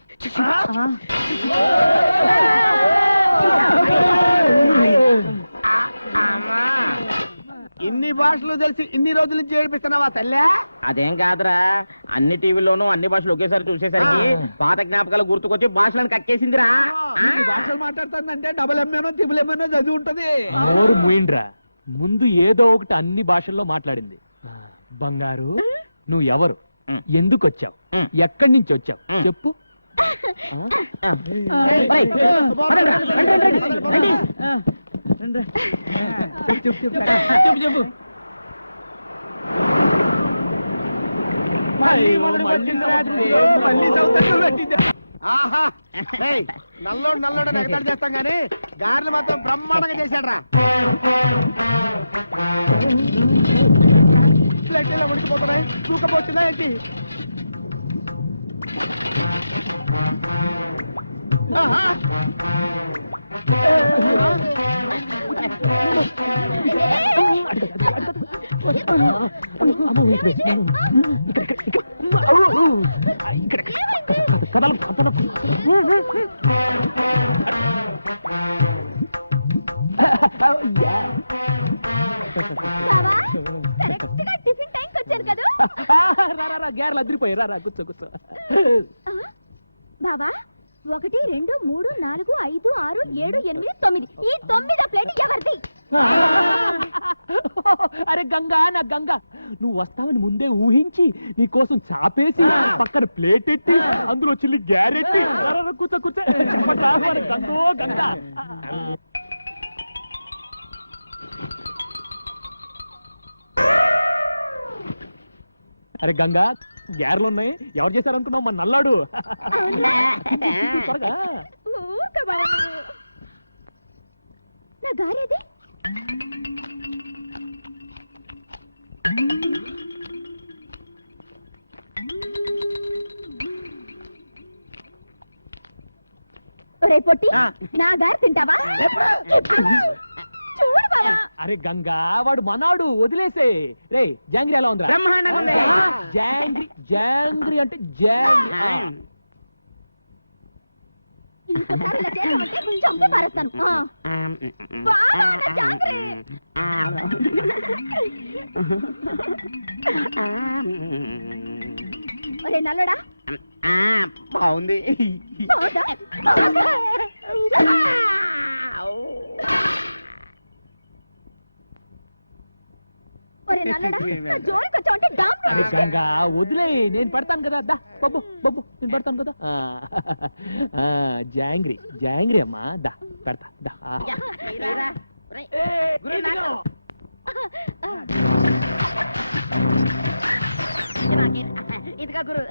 ఇన్ని భాషలు తెలిసి ఇన్ని రోజుల నుంచి ఏడిపిస్తున్నావా తల్లి? అదేం కాదురా, అన్ని టీవీలోనూ అన్ని భాషలు ఒకేసారి చూసేసరికి పాత జ్ఞాపకాలు గుర్తుకొచ్చి భాషలను కక్కేసిందిరా. భాషలు మాట్లాడుతుందంటే డబుల్ ఎంఏనో త్రిబుల్ ఎంఏనో చదివి ఉంటది. నోరు మూయిండ్రా, ముందు ఏదో ఒకటి అన్ని భాషల్లో మాట్లాడింది. బంగారు, నువ్వు ఎవరు, ఎందుకు వచ్చావు, ఎక్కడి నుంచి వచ్చావు చెప్పు. చెప్పు. ఆహా, నల్లోడు ఎగతాడు చేస్తాం గానీ గారెలు మాత్రం బ్రహ్మాండంగా చేశాడు రా. ప్లేట్ ఇలా ఉడికిపోతున్నాయి, తూకపోతుందా ఏంటి? టిఫిన్ టైంకి వచ్చాను కదా. రా గ్యారెలు అదిరిపోయి రా కూర్చో. బావా 1 2 3 4 5 6 7 8 9 ఈ 9వ ప్లేట్ ఎవరిది? అరే గంగా నా గంగా, నువ్వు వస్తావని ముందే ఊహించి నీ కోసం చాపేసి పక్కన ప్లేట్ ఎట్టి అందులో చిల్లి గ్యారెట్టి కూర్చో కూర్చో గంగో గంగా. అరే గంగా, గ్యారెలు ఉన్నాయి. ఎవరు చేశారు అనుకున్నావు? మన నల్లాడు. త్వరగా. ఊక బావ నువ్వు. నా గారేది? ఒరే పొట్టి, నా గారు తింటావా? చూడు బావా. అరే గంగా, వాడు మనాడు, వదిలేసే. రే జాంగ్రీ ఎలా ఉందిరా? బ్రహ్మాండంగా ఉంది. జాంగ్రీ జాంగ్రీ అంటే జాంగ్రీ. ఇంకోసారి ఇలా చేసామంటే చంపి పారేస్తాను. బావా, నా జాంగ్రీ. ఒరే నల్లడా, బాగుంది. బావుందా? బావుందా? ఒరే నల్లడా, నా జోలికి వచ్చావంటే డామ్ అరే గంగా, వదిలే, నేను పెడతాను కదా. దా బబ్బు బబ్బు, నేను పెడతాను కదా. జాంగ్రీ జాంగ్రీ అమ్మా, దా పెడతా దా. ఇదిగా గురు.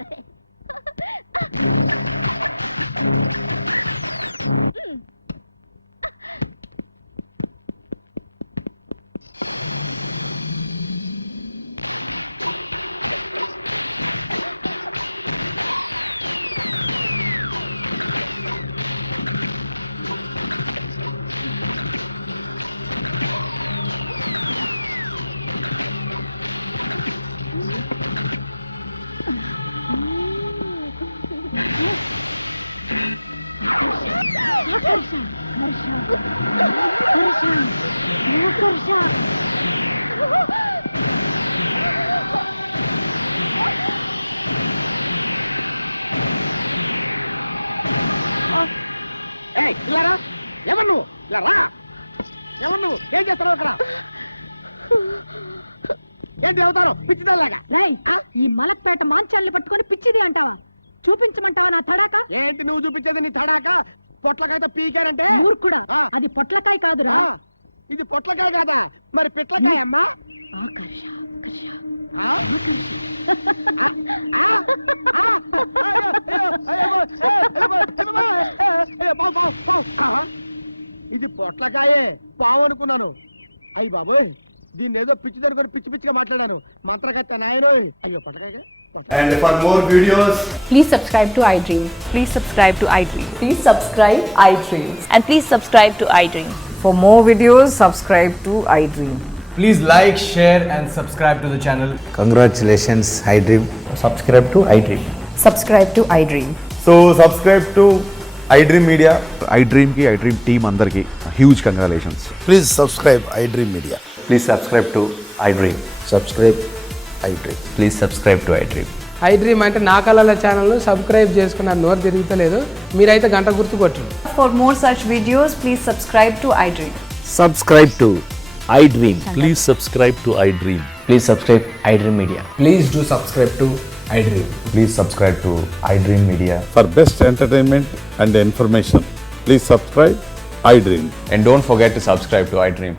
ఇలారా, ఎవరు నువ్వు? ఇలా రా. ఎవరు నువ్వు? ఏం చేస్తావు అక్కడ? ఏంటి అవుతారు పిచ్చిదాలాగా? ఈ మలక్పేట మాంచాల్ని పట్టుకొని పిచ్చిది అంటావా? చూపించమంటావా నా తడాక? ఏంటి నువ్వు చూపించేది నీ తడాక? పొట్లకాయతో పీకారంటే ఊరుకుడా, అది పొట్లకాయ కాదురా. ఇది పొట్లకాయ కాదా? మరి పిట్లకాయ అమ్మా. ఆకర్ష ఆకర్ష. ఇది పొట్లకాయే, పావు అనుకున్నాను. అయ్యి బాబోయ్, దీన్ని ఏదో పిచ్చి అనుకుని పిచ్చి పిచ్చిగా మాట్లాడాను. మంత్రగత్త నాయనోయ్. అయ్యో పొట్లకాయ. And for more videos, Please subscribe to iDream. Please subscribe to iDream. Please subscribe iDream. And please subscribe to iDream. For more videos, subscribe to iDream. please like, share and subscribe to the channel. Congratulations iDream. Subscribe to iDream. Subscribe to iDream. So subscribe to iDream Media. iDream కి iDream టీమ్ అందరికి huge congratulations. Please subscribe iDream media. Please subscribe to iDream. Subscribe iDream. Please subscribe to iDream. iDream అంటే నా కళల ఛానల్ సబ్స్క్రైబ్ చేసుకున్న నోరు తిరుగుతలేదు. మీరైతే గంట గుర్తు కొట్టండి. For more such videos, please subscribe to iDream. Subscribe to iDream. Please subscribe to iDream. Please subscribe iDream Media. Please do subscribe to iDream. Please subscribe to iDream media. For best entertainment and information please subscribe iDream. And don't forget to subscribe to iDream.